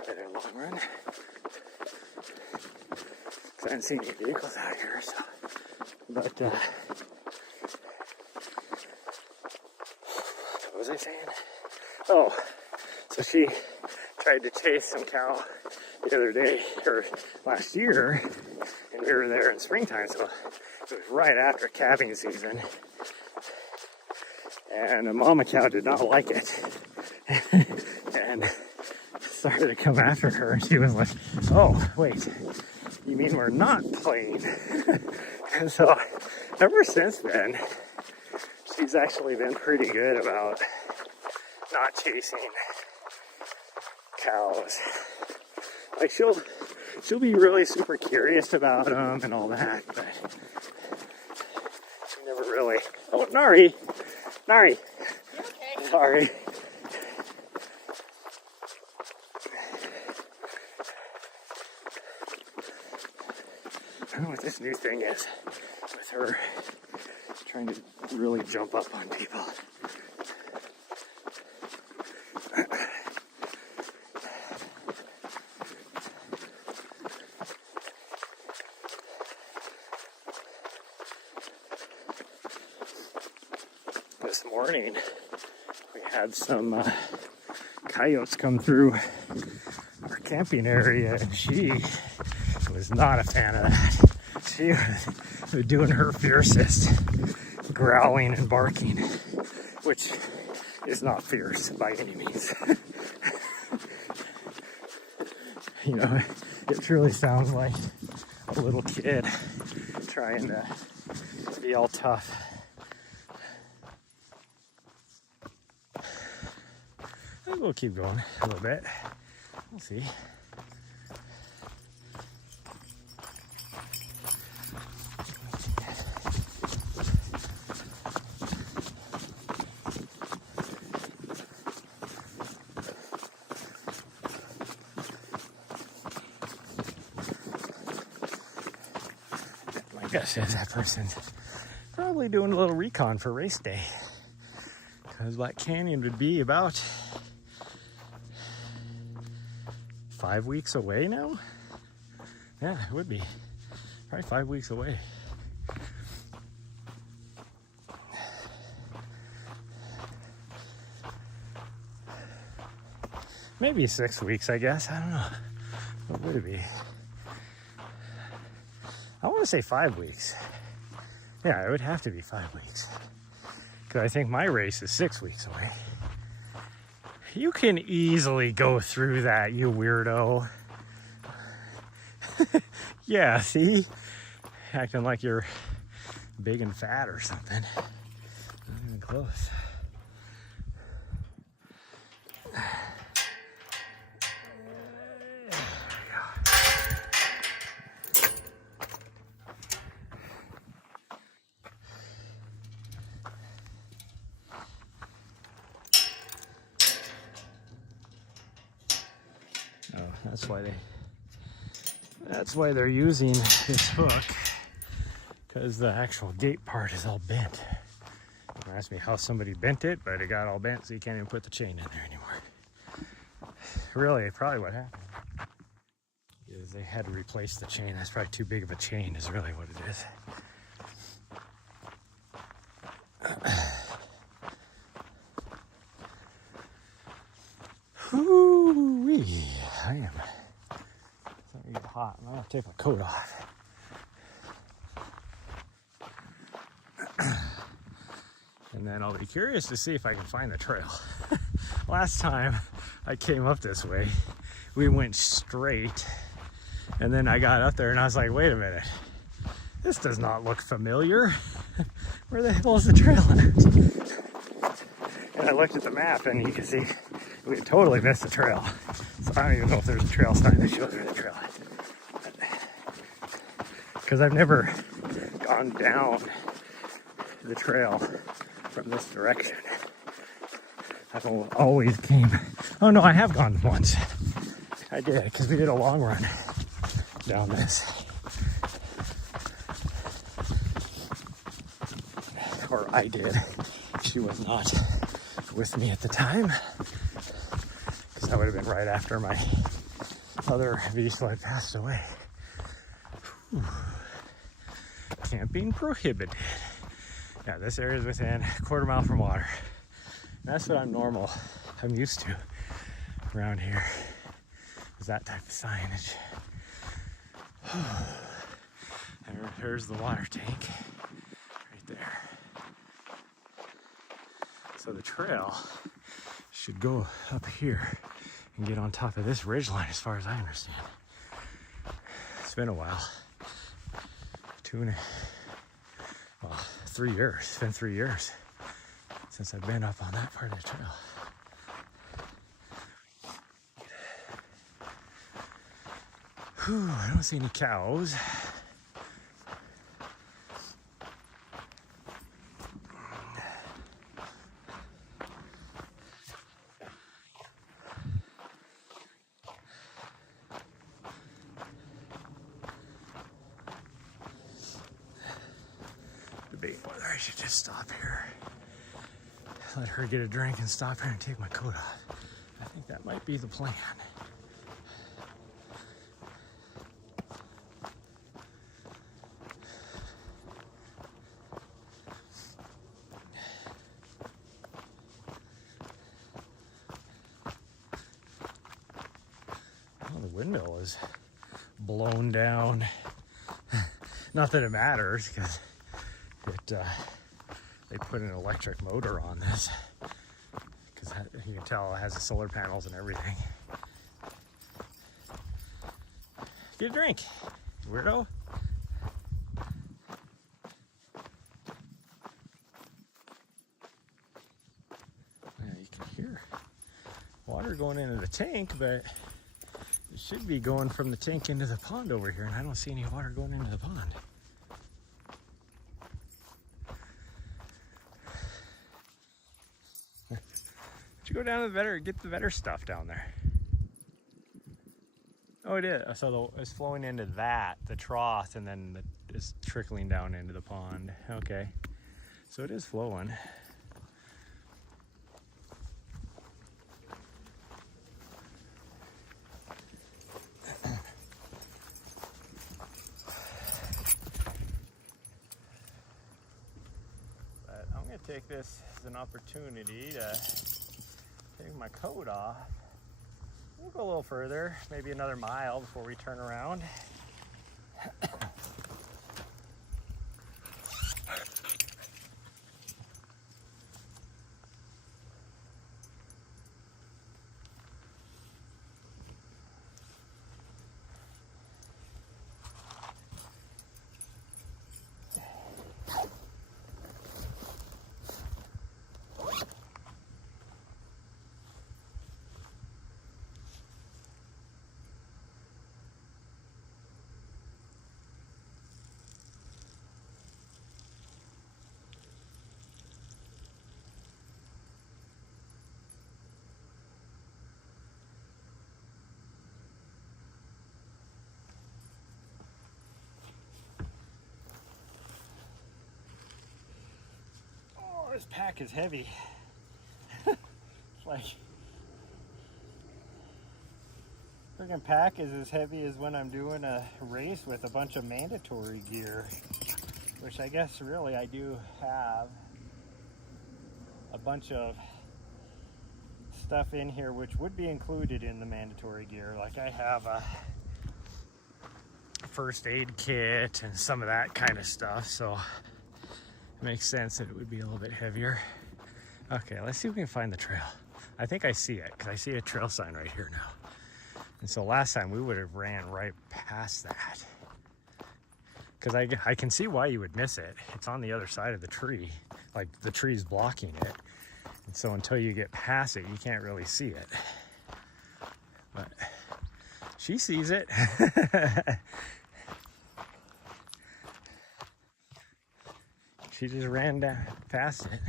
at a long run. I haven't seen any vehicles out here, so. But what was I saying? Oh, so she tried to chase some cow the other day, or last year, and we were there in springtime, so it was right after calving season. And the mama cow did not like it. And started to come after her. She was like, oh, wait, you mean we're not playing? And so ever since then, she's actually been pretty good about not chasing cows. Like she'll be really super curious about them and all that, but she never really. Oh, Nari. You okay? Sorry. I don't know what this new thing is with her trying to really jump up on people. This morning we had some coyotes come through our camping area, and she was not a fan of that. She was doing her fiercest, growling and barking, which is not fierce by any means. You know, it truly sounds like a little kid trying to be all tough. We'll keep going a little bit. We'll see. Like I said, that person's probably doing a little recon for race day, because Black Canyon would be about 5 weeks away now? Yeah, it would be. Probably 5 weeks away. Maybe 6 weeks, I guess. I don't know. What would it be? I want to say 5 weeks. Yeah, it would have to be 5 weeks. Because I think my race is 6 weeks away. You can easily go through that, you weirdo. Yeah, see? Acting like you're big and fat or something. Not even close. That's why they're using this hook, because the actual gate part is all bent. Don't ask me how somebody bent it, but it got all bent, so you can't even put the chain in there anymore. Really, probably what happened is they had to replace the chain. That's probably too big of a chain is really what it is. Whoo-wee, I am starting to get hot. I'm gonna take my coat off. And then I'll be curious to see if I can find the trail. Last time I came up this way, we went straight, and then I got up there and I was like, wait a minute, this does not look familiar. Where the hell is the trail at? And I looked at the map, and you can see we had totally missed the trail. So I don't even know if there's a trail sign that shows where the trail is. Because I've never gone down the trail from this direction. I've always came. Oh no, I have gone once. I did, because we did a long run down this. Or I did. She was not with me at the time, because that would have been right after my other Visa had passed away. Whew. Camping prohibited. Yeah, this area is within a quarter mile from water. That's what I'm used to around here, is that type of signage. And there's the water tank right there. So the trail should go up here and get on top of this ridgeline, as far as I understand. It's been a while. 3 years. It's been 3 years since I've been up on that part of the trail. Whew, I don't see any cows. Debate whether I should just stop here, let her get a drink, and stop here and take my coat off. I think that might be the plan. Well, the windmill is blown down. Not that it matters, because they put an electric motor on this, because you can tell it has the solar panels and everything. Get a drink, weirdo. Yeah, you can hear water going into the tank, but it should be going from the tank into the pond over here, and I don't see any water going into the pond. You go down to the better, get the better stuff down there. Oh, it is. So it's flowing into that, the trough, and then it's trickling down into the pond. Okay. So it is flowing. But I'm going to take this as an opportunity to take my coat off. We'll go a little further, maybe another mile before we turn around. This pack is heavy. It's like, friggin' pack is as heavy as when I'm doing a race with a bunch of mandatory gear, which I guess really I do have a bunch of stuff in here which would be included in the mandatory gear. Like I have a first aid kit and some of that kind of stuff, so makes sense that it would be a little bit heavier. Okay, let's see if we can find the trail. I think I see it, because I see a trail sign right here now. And so last time we would have ran right past that, because I can see why you would miss it. It's on the other side of the tree, like the tree's blocking it. And so until you get past it, you can't really see it. But she sees it. She just ran down past it.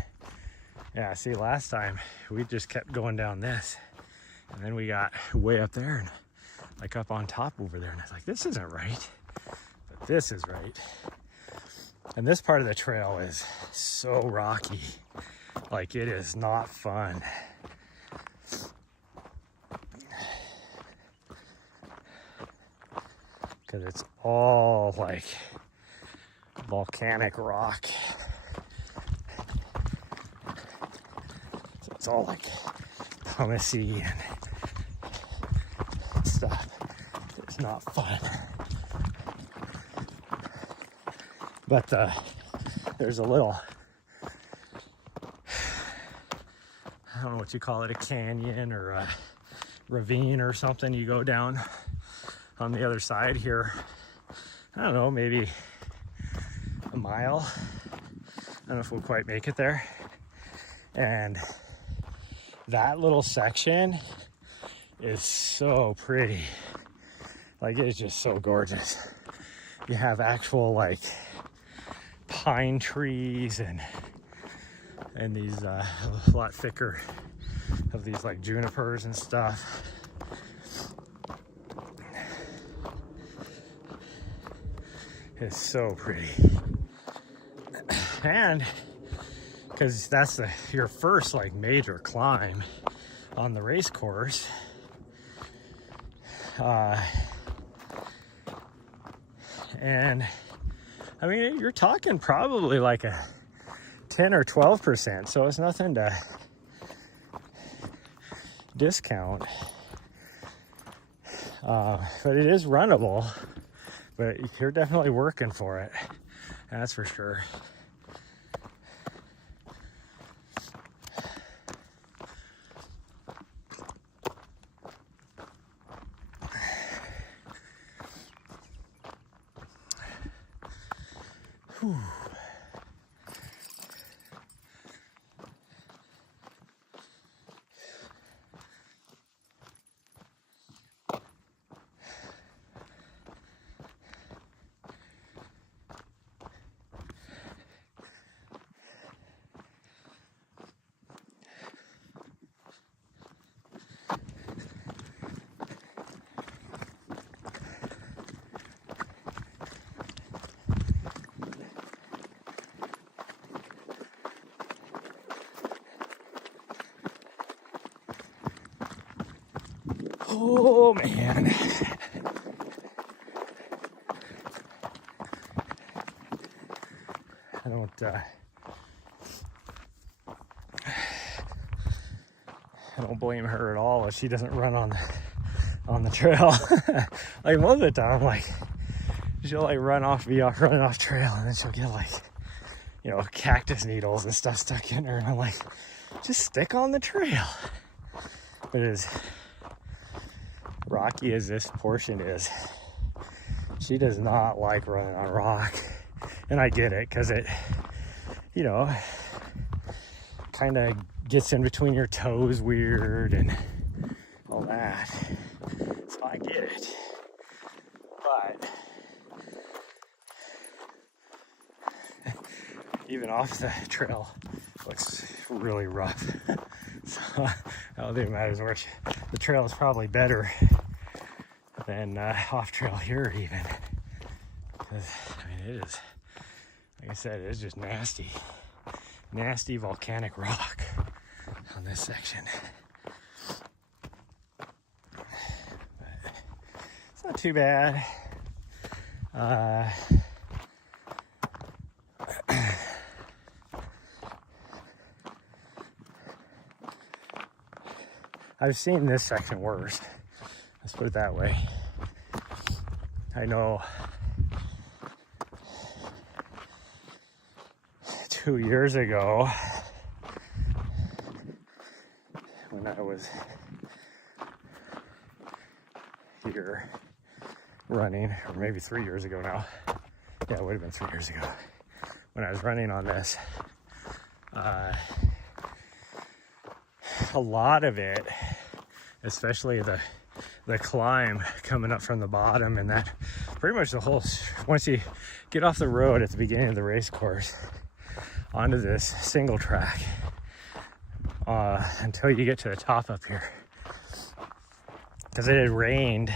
Yeah, see, last time we just kept going down this, and then we got way up there and like up on top over there, and I was like, this isn't right, but this is right. And this part of the trail is so rocky, like it is not fun. Because it's all like volcanic rock. So it's all like pumicey and stuff. It's not fun. But there's a little, I don't know what you call it, a canyon or a ravine or something. You go down on the other side here, I don't know, maybe a mile. I don't know if we'll quite make it there. And that little section is so pretty. Like, it's just so gorgeous. You have actual like pine trees and these a lot thicker of these like junipers and stuff. It's so pretty. And because that's your first like major climb on the race course, and I mean, you're talking probably like a 10 or 12%, so it's nothing to discount. But it is runnable, but you're definitely working for it, that's for sure. Whew. Oh man. I don't blame her at all if she doesn't run on the trail. Like most of the time, like she'll like run off trail, and then she'll get like, you know, cactus needles and stuff stuck in her, and I'm like, just stick on the trail. But as rocky as this portion is, she does not like running on rock. And I get it, because it, you know, kind of gets in between your toes weird and all that. So I get it. But even off the trail looks really rough. So I don't think it matters much. The trail is probably better than off trail here even. Because, I mean, it is, like I said, it's just nasty. Nasty volcanic rock on this section. But it's not too bad. I've seen this section worse. Let's put it that way. I know 2 years ago, when I was here running, or maybe 3 years ago now. Yeah, it would have been 3 years ago when I was running on this. a lot of it, especially the climb coming up from the bottom, and that pretty much the whole, once you get off the road at the beginning of the race course onto this single track, until you get to the top up here, because it had rained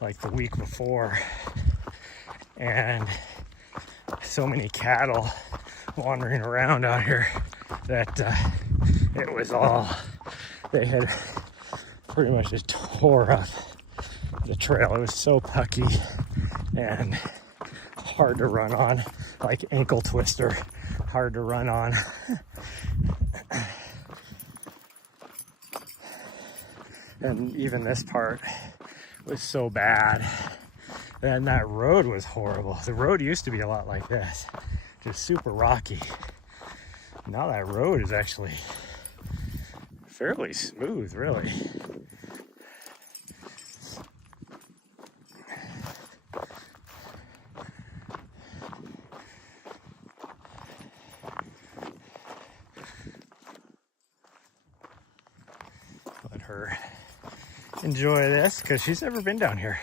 like the week before, and so many cattle wandering around out here that it was all, they had pretty much just tore up the trail. It was so pucky and hard to run on, like ankle twister, hard to run on. And even this part was so bad, and that road was horrible. The road used to be a lot like this, just super rocky. Now that road is actually fairly smooth, really. Let her enjoy this, because she's never been down here,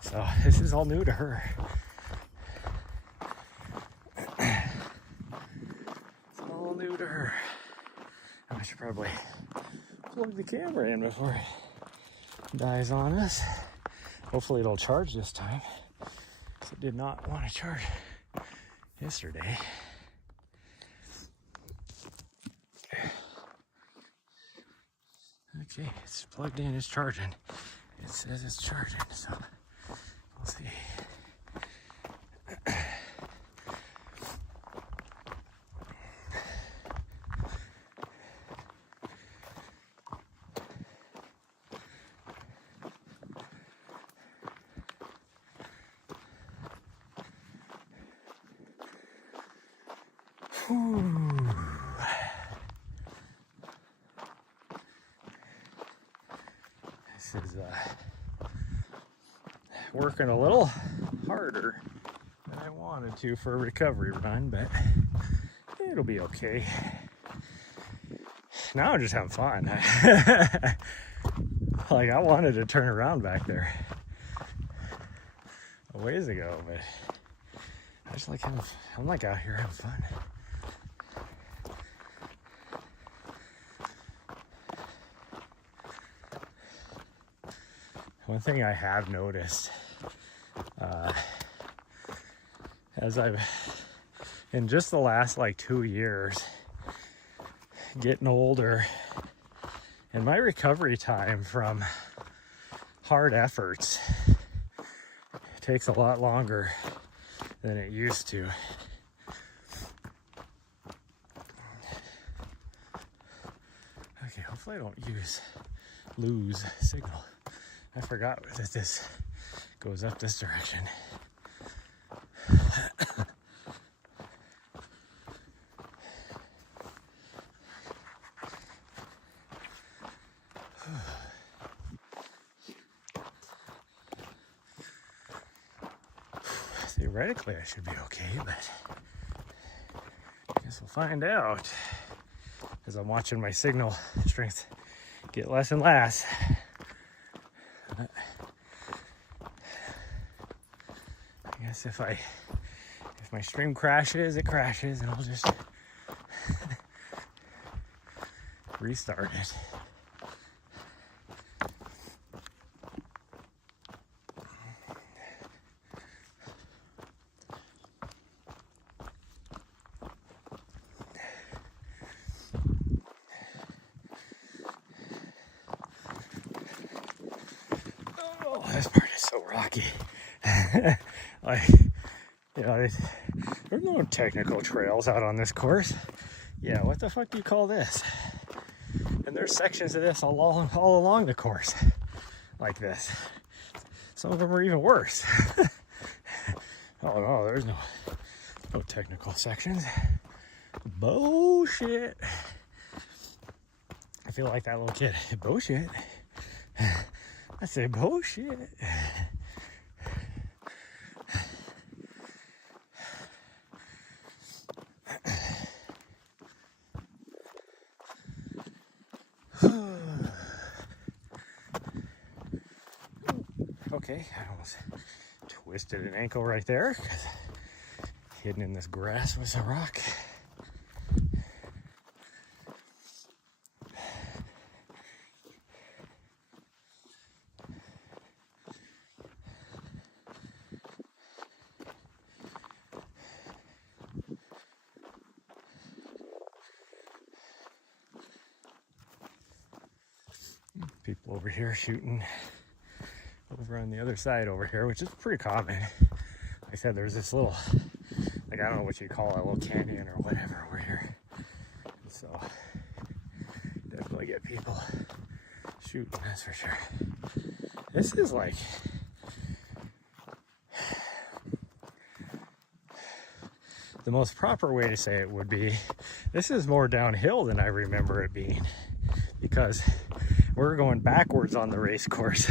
so this is all new to her. It's all new to her. I should probably plug the camera in before it dies on us. Hopefully it'll charge this time, because it did not want to charge yesterday. Okay, it's plugged in, it's charging. It says it's charging, so we'll see. Whew. This is working a little harder than I wanted to for a recovery run, but it'll be okay. Now I'm just having fun. Like, I wanted to turn around back there a ways ago, but I just like having, I'm like out here having fun. One thing I have noticed, as I've, in just the last like 2 years, getting older, and my recovery time from hard efforts takes a lot longer than it used to. Okay, hopefully I don't lose signal. I forgot that this goes up this direction. Theoretically, I should be okay, but I guess we'll find out as I'm watching my signal strength get less and less. I guess if my stream crashes, it crashes, and I'll just restart it. Oh, this part is so rocky. Like, you know, there's no technical trails out on this course. Yeah, what the fuck do you call this? And there's sections of this all along the course, like this. Some of them are even worse. Oh no, there's no technical sections. Bullshit. I feel like that little kid. Bullshit. I say bullshit. Okay, I almost twisted an ankle right there because hidden in this grass was a rock. People over here shooting over on the other side over here, which is pretty common. Like I said, there's this little, like, I don't know what you call it, a little canyon or whatever over here. And so definitely get people shooting, that's for sure. This is like, the most proper way to say it would be, this is more downhill than I remember it being, because we're going backwards on the race course.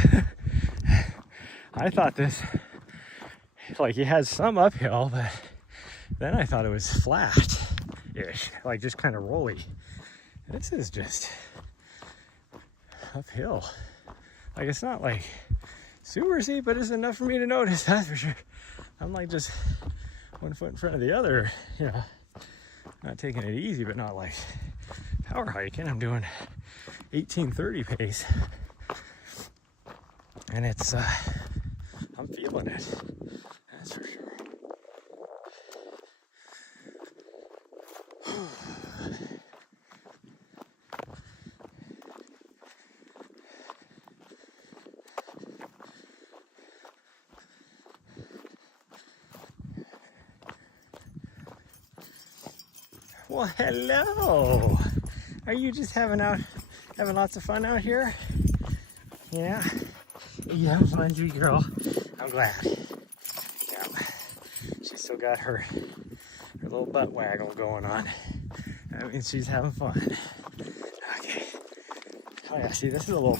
I thought this, like, it has some uphill, but then I thought it was flat-ish, like just kind of rolly. This is just uphill. Like, it's not like super steep, but it's enough for me to notice, that's for sure. I'm like just one foot in front of the other, you know, not taking it easy, but not like power hiking. I'm doing 18:30 pace, and it's I'm feeling it, that's for sure. Well, hello. Are you just having lots of fun out here? Yeah. You having fun, sweet girl? I'm glad. Yeah. She's still got her little butt waggle going on. That means she's having fun. Okay. Oh yeah, see, this is a little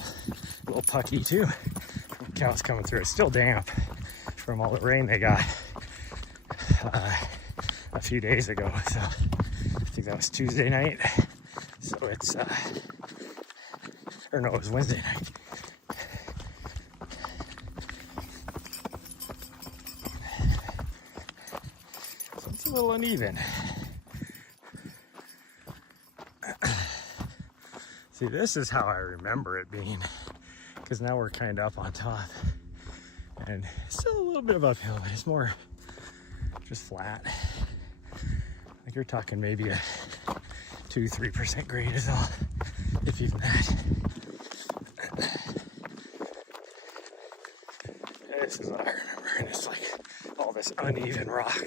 pucky too. Cows coming through. It's still damp from all the rain they got a few days ago. So I think that was Tuesday night. So it's or no, it was Wednesday night. So it's a little uneven. See, this is how I remember it being, because now we're kind of up on top, and still a little bit of uphill, but it's more just flat. Like, you're talking maybe a 2-3% grade is all, if even that. This is what I remember, and it's like all this uneven rock.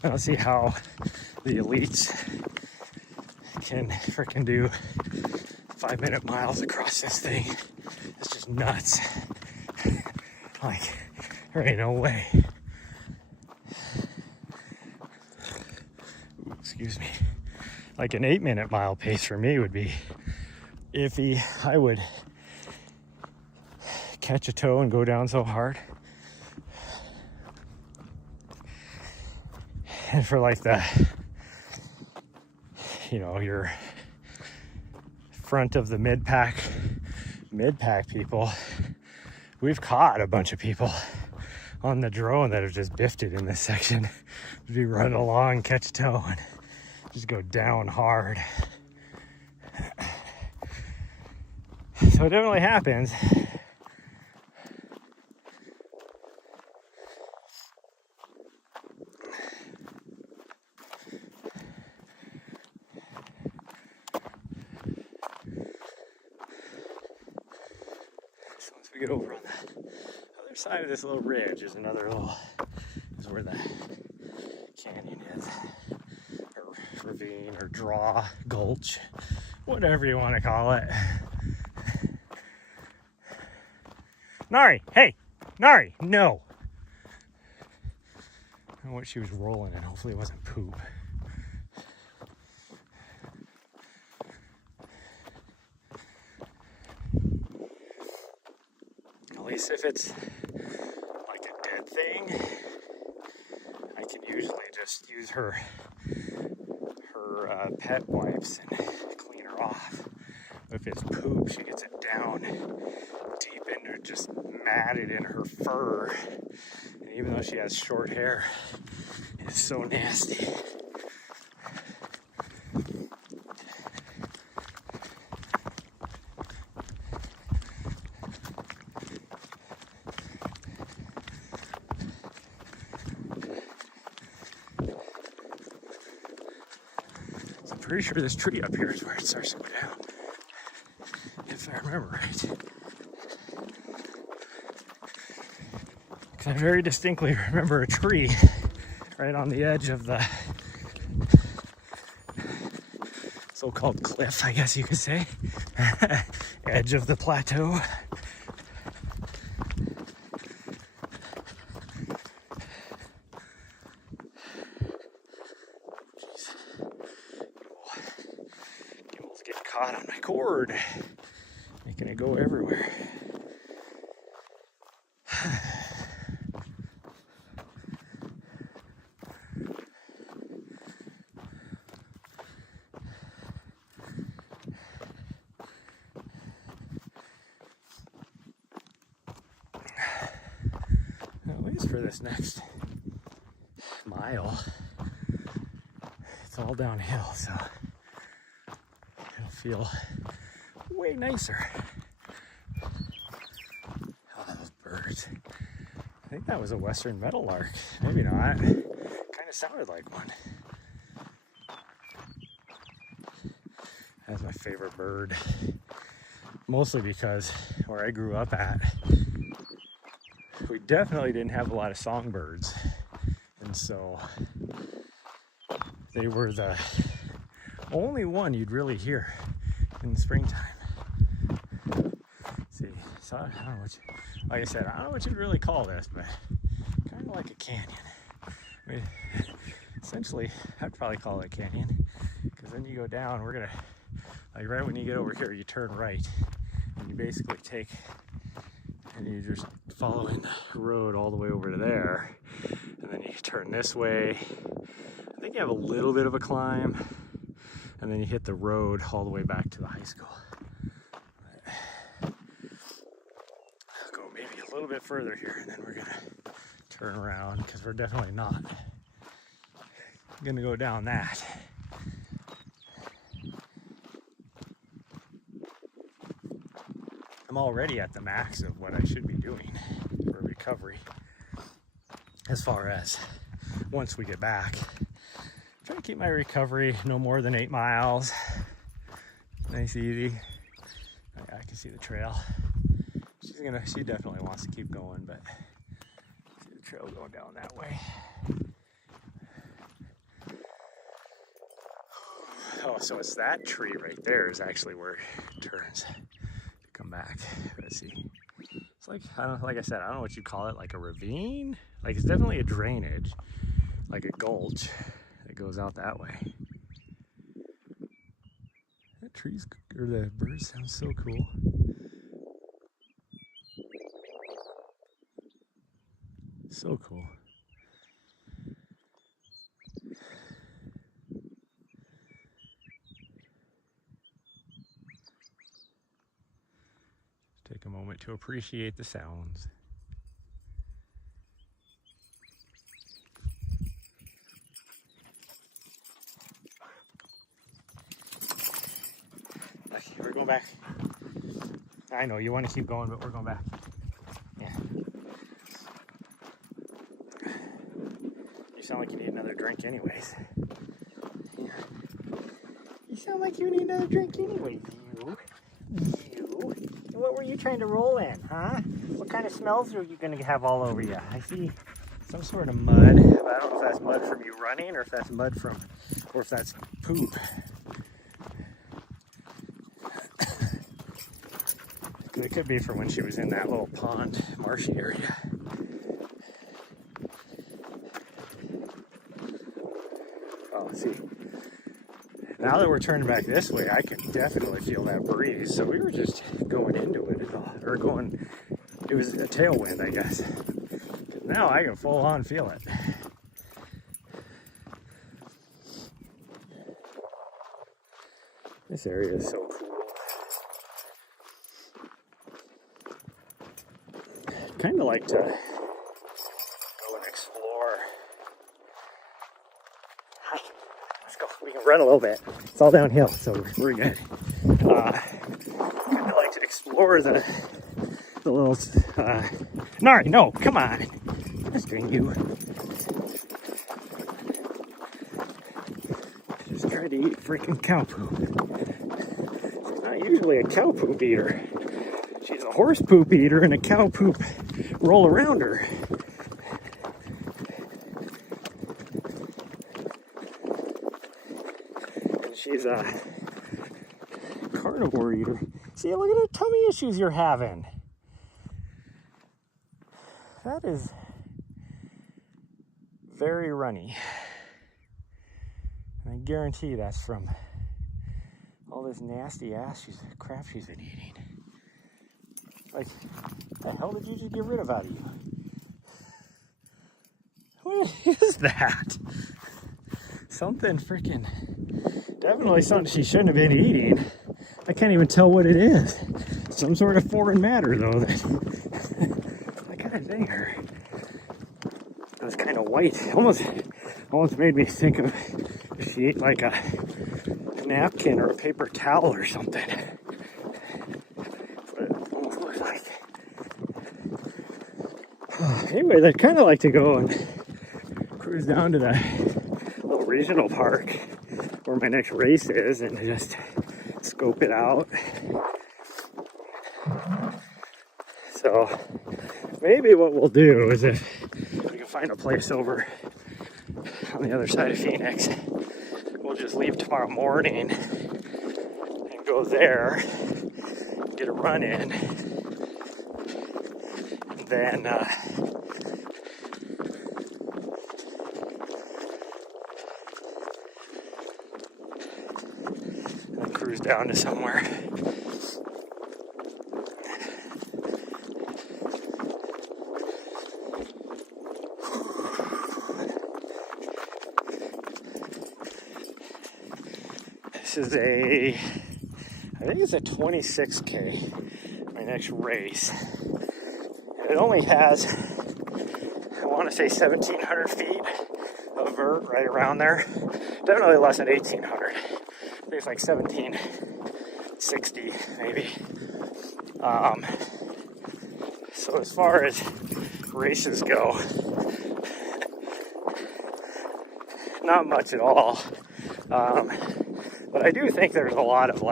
I don't see how the elites can frickin' do 5-minute miles across this thing. It's just nuts. Like, there ain't no way. Ooh, excuse me. Like, an 8-minute mile pace for me would be iffy. I would catch a toe and go down so hard. And for like the, you know, your front of the mid-pack people, we've caught a bunch of people on the drone that have just biffed it in this section. We run along, catch a toe, and just go down hard. So it definitely happens. We get over on the other side of this little ridge is another little, is where the canyon is, or ravine, or draw, gulch, whatever you want to call it. Nari, hey, Nari, no. I don't know what she was rolling in. Hopefully it wasn't poop. At least if it's like a dead thing, I can usually just use her her pet wipes and clean her off. If it's poop, she gets it down deep into just matted in her fur. And even though she has short hair, it's so nasty. I'm pretty sure this tree up here is where it starts to go down, if I remember right. Because I very distinctly remember a tree right on the edge of the so-called cliff, I guess you could say, edge of the plateau. Get caught on my cord, making it go everywhere. At least for this next mile, it's all downhill, so it'll feel way nicer. Oh, those birds. I think that was a western meadowlark. Maybe not. Kind of sounded like one. That's my favorite bird. Mostly because where I grew up at, we definitely didn't have a lot of songbirds. And so they were the only one you'd really hear in the springtime. See, so I don't know what like I said, I don't know what you'd really call this, but kind of like a canyon. I mean, essentially, I'd probably call it a canyon, because then you go down, we're gonna, like right when you get over here, you turn right, and you basically take, and you're just following the road all the way over to there, and then you turn this way. I think you have a little bit of a climb, and then you hit the road all the way back to the high school. I'll go maybe a little bit further here, and then we're gonna turn around, because we're definitely not gonna go down that. I'm already at the max of what I should be doing for recovery, as far as once we get back. Try to keep my recovery no more than 8 miles. Nice, easy. I can see the trail. She definitely wants to keep going, but I see the trail going down that way. Oh, so it's that tree right there is actually where it turns to come back. Let's see. It's like, I don't know, like I said, I don't know what you call it, like a ravine? Like it's definitely a drainage, like a gulch that goes out that way. That trees, or the birds sound so cool. So cool. Take a moment to appreciate the sounds. Okay, we're going back. I know you want to keep going, but we're going back. Yeah. You sound like you need another drink anyways. Yeah. You sound like you need another drink anyways, you. What were you trying to roll in, huh? What kind of smells are you going to have all over you? I see some sort of mud. But I don't know if that's mud from you running, or if that's mud from, or if that's poop. It could be from when she was in that little pond, marshy area. Oh, see. Now that we're turning back this way, I can definitely feel that breeze. So we were just going into it at all, or going, it was a tailwind, I guess. Now I can full on feel it. This area is so cool. I'd kind of like to go and explore. Hi, let's go. We can run a little bit. It's all downhill, so we're good. Kind of like to explore the little. Nari, no, come on. I'm doing you. Just tried to eat freaking cow poop. She's not usually a cow poop eater. She's a horse poop eater and a cow poop roll around her. And she's a carnivore eater. See, look at the tummy issues you're having. That is very runny. And I guarantee that's from all this nasty crap she's been eating. Like, what the hell did you just get rid of out of you? What is that? Something freaking, definitely something she shouldn't have been eating. I can't even tell what it is. Some sort of foreign matter, though. I gotta think her. It was kind of white. Almost made me think of if she ate like a napkin or a paper towel or something. That's what it almost looked like. Anyway, I'd kind of like to go and cruise down to the little regional park where my next race is and just scope it out. So maybe what we'll do is if we can find a place over on the other side of Phoenix, we'll just leave tomorrow morning and go there, get a run in, and then cruise down to somewhere. This is I think it's a 26K, my next race. It only has, I want to say 1,700 feet of vert right around there. Definitely less than 1,800. I think it's like 1,760 maybe. So as far as races go, not much at all. But I do think there's a lot of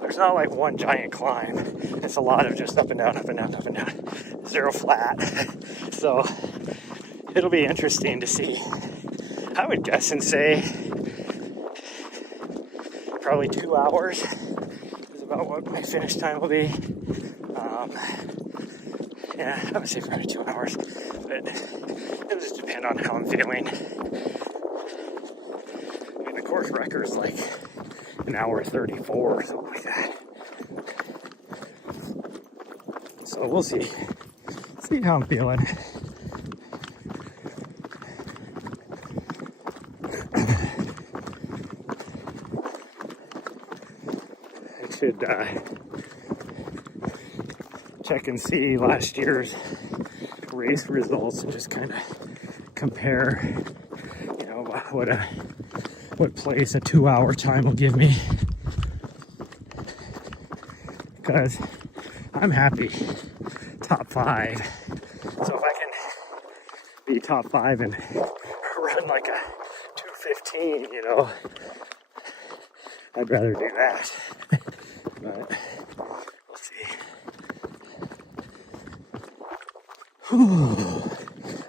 there's not like one giant climb. It's a lot of just up and down, up and down, up and down. Zero flat. So it'll be interesting to see. I would guess and say probably 2 hours is about what my finish time will be. Yeah, I would say probably 2 hours. But it'll just depend on how I'm feeling. Course record is like 1 hour 34 or something like that. So we'll see how I'm feeling. I should check and see last year's race results and just kind of compare, what place a 2 hour time will give me, because I'm happy top 5. So if I can be top 5 and run like a 2:15, I'd rather do that. But we'll see.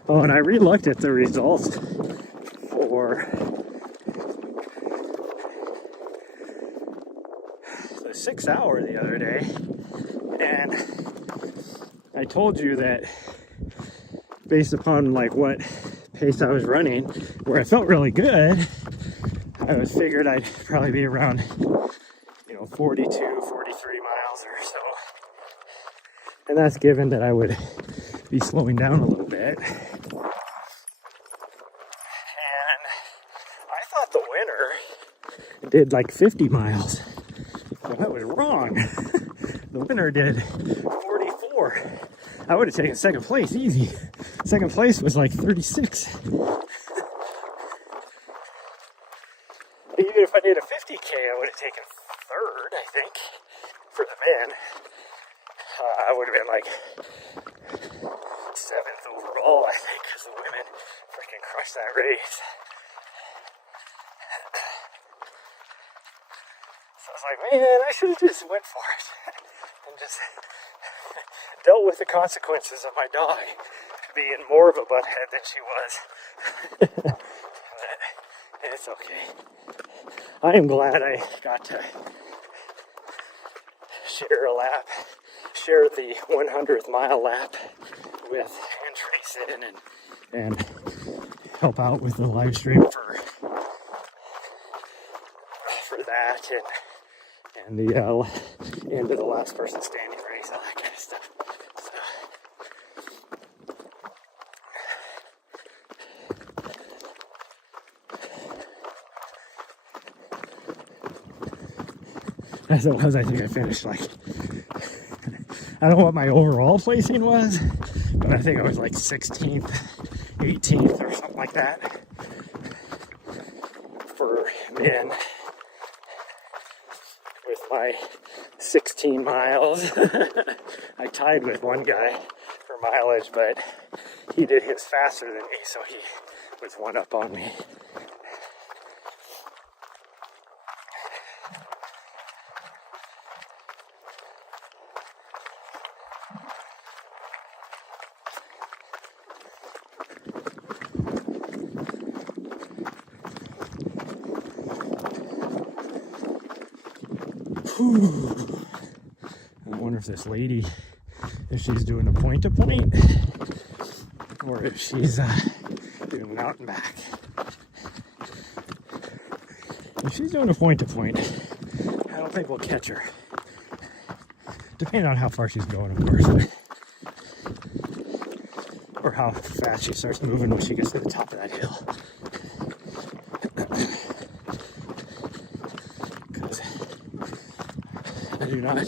Oh, and I re-looked at the results for 6 hour the other day, and I told you that based upon what pace I was running, where I felt really good, I was figured I'd probably be around 42, 43 miles or so, and that's given that I would be slowing down a little bit. And I thought the winner did like 50 miles. Well, that was wrong. The winner did 44. I would have taken second place easy. Second place was like 36. Even if I did a 50K, I would have taken third, I think, for the men. I would have been like 7th overall, I think, because the women freaking crushed that race. So I was like, man, I should have just went for it and just dealt with the consequences of my dog being more of a butthead than she was. But it's okay. I am glad I got to share a lap, share the 100th mile lap with and Trace and help out with the live stream for that and the end of the last person standing race, all that kind of stuff. As it was, I think I finished like, I don't know what my overall placing was, but I think I was like 16th, 18th or something like that for men with my 16 miles. I tied with one guy for mileage, but he did his faster than me, so he was one up on me. I wonder if this lady, if she's doing a point-to-point, or if she's doing an out and back. If she's doing a point-to-point, I don't think we'll catch her. Depending on how far she's going, of course. Or how fast she starts moving when she gets to the top of that hill. I do not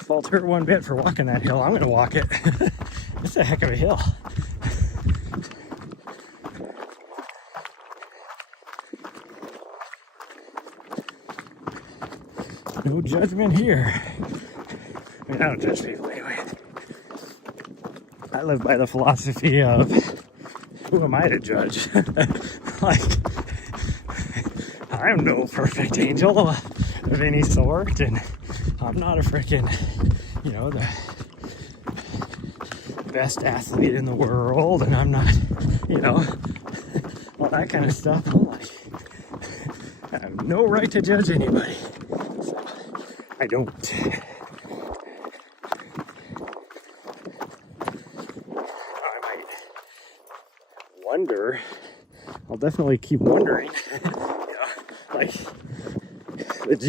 fault her one bit for walking that hill. I'm going to walk it. It's a heck of a hill. No judgment here. I mean, I don't judge people anyway. I live by the philosophy of, who am I to judge? Like, I'm no perfect angel of any sort, and I'm not a freaking, the best athlete in the world, and I'm not, all that kind of stuff. I'm like, I have no right to judge anybody. So I don't. I might wonder. I'll definitely keep wondering, like, the G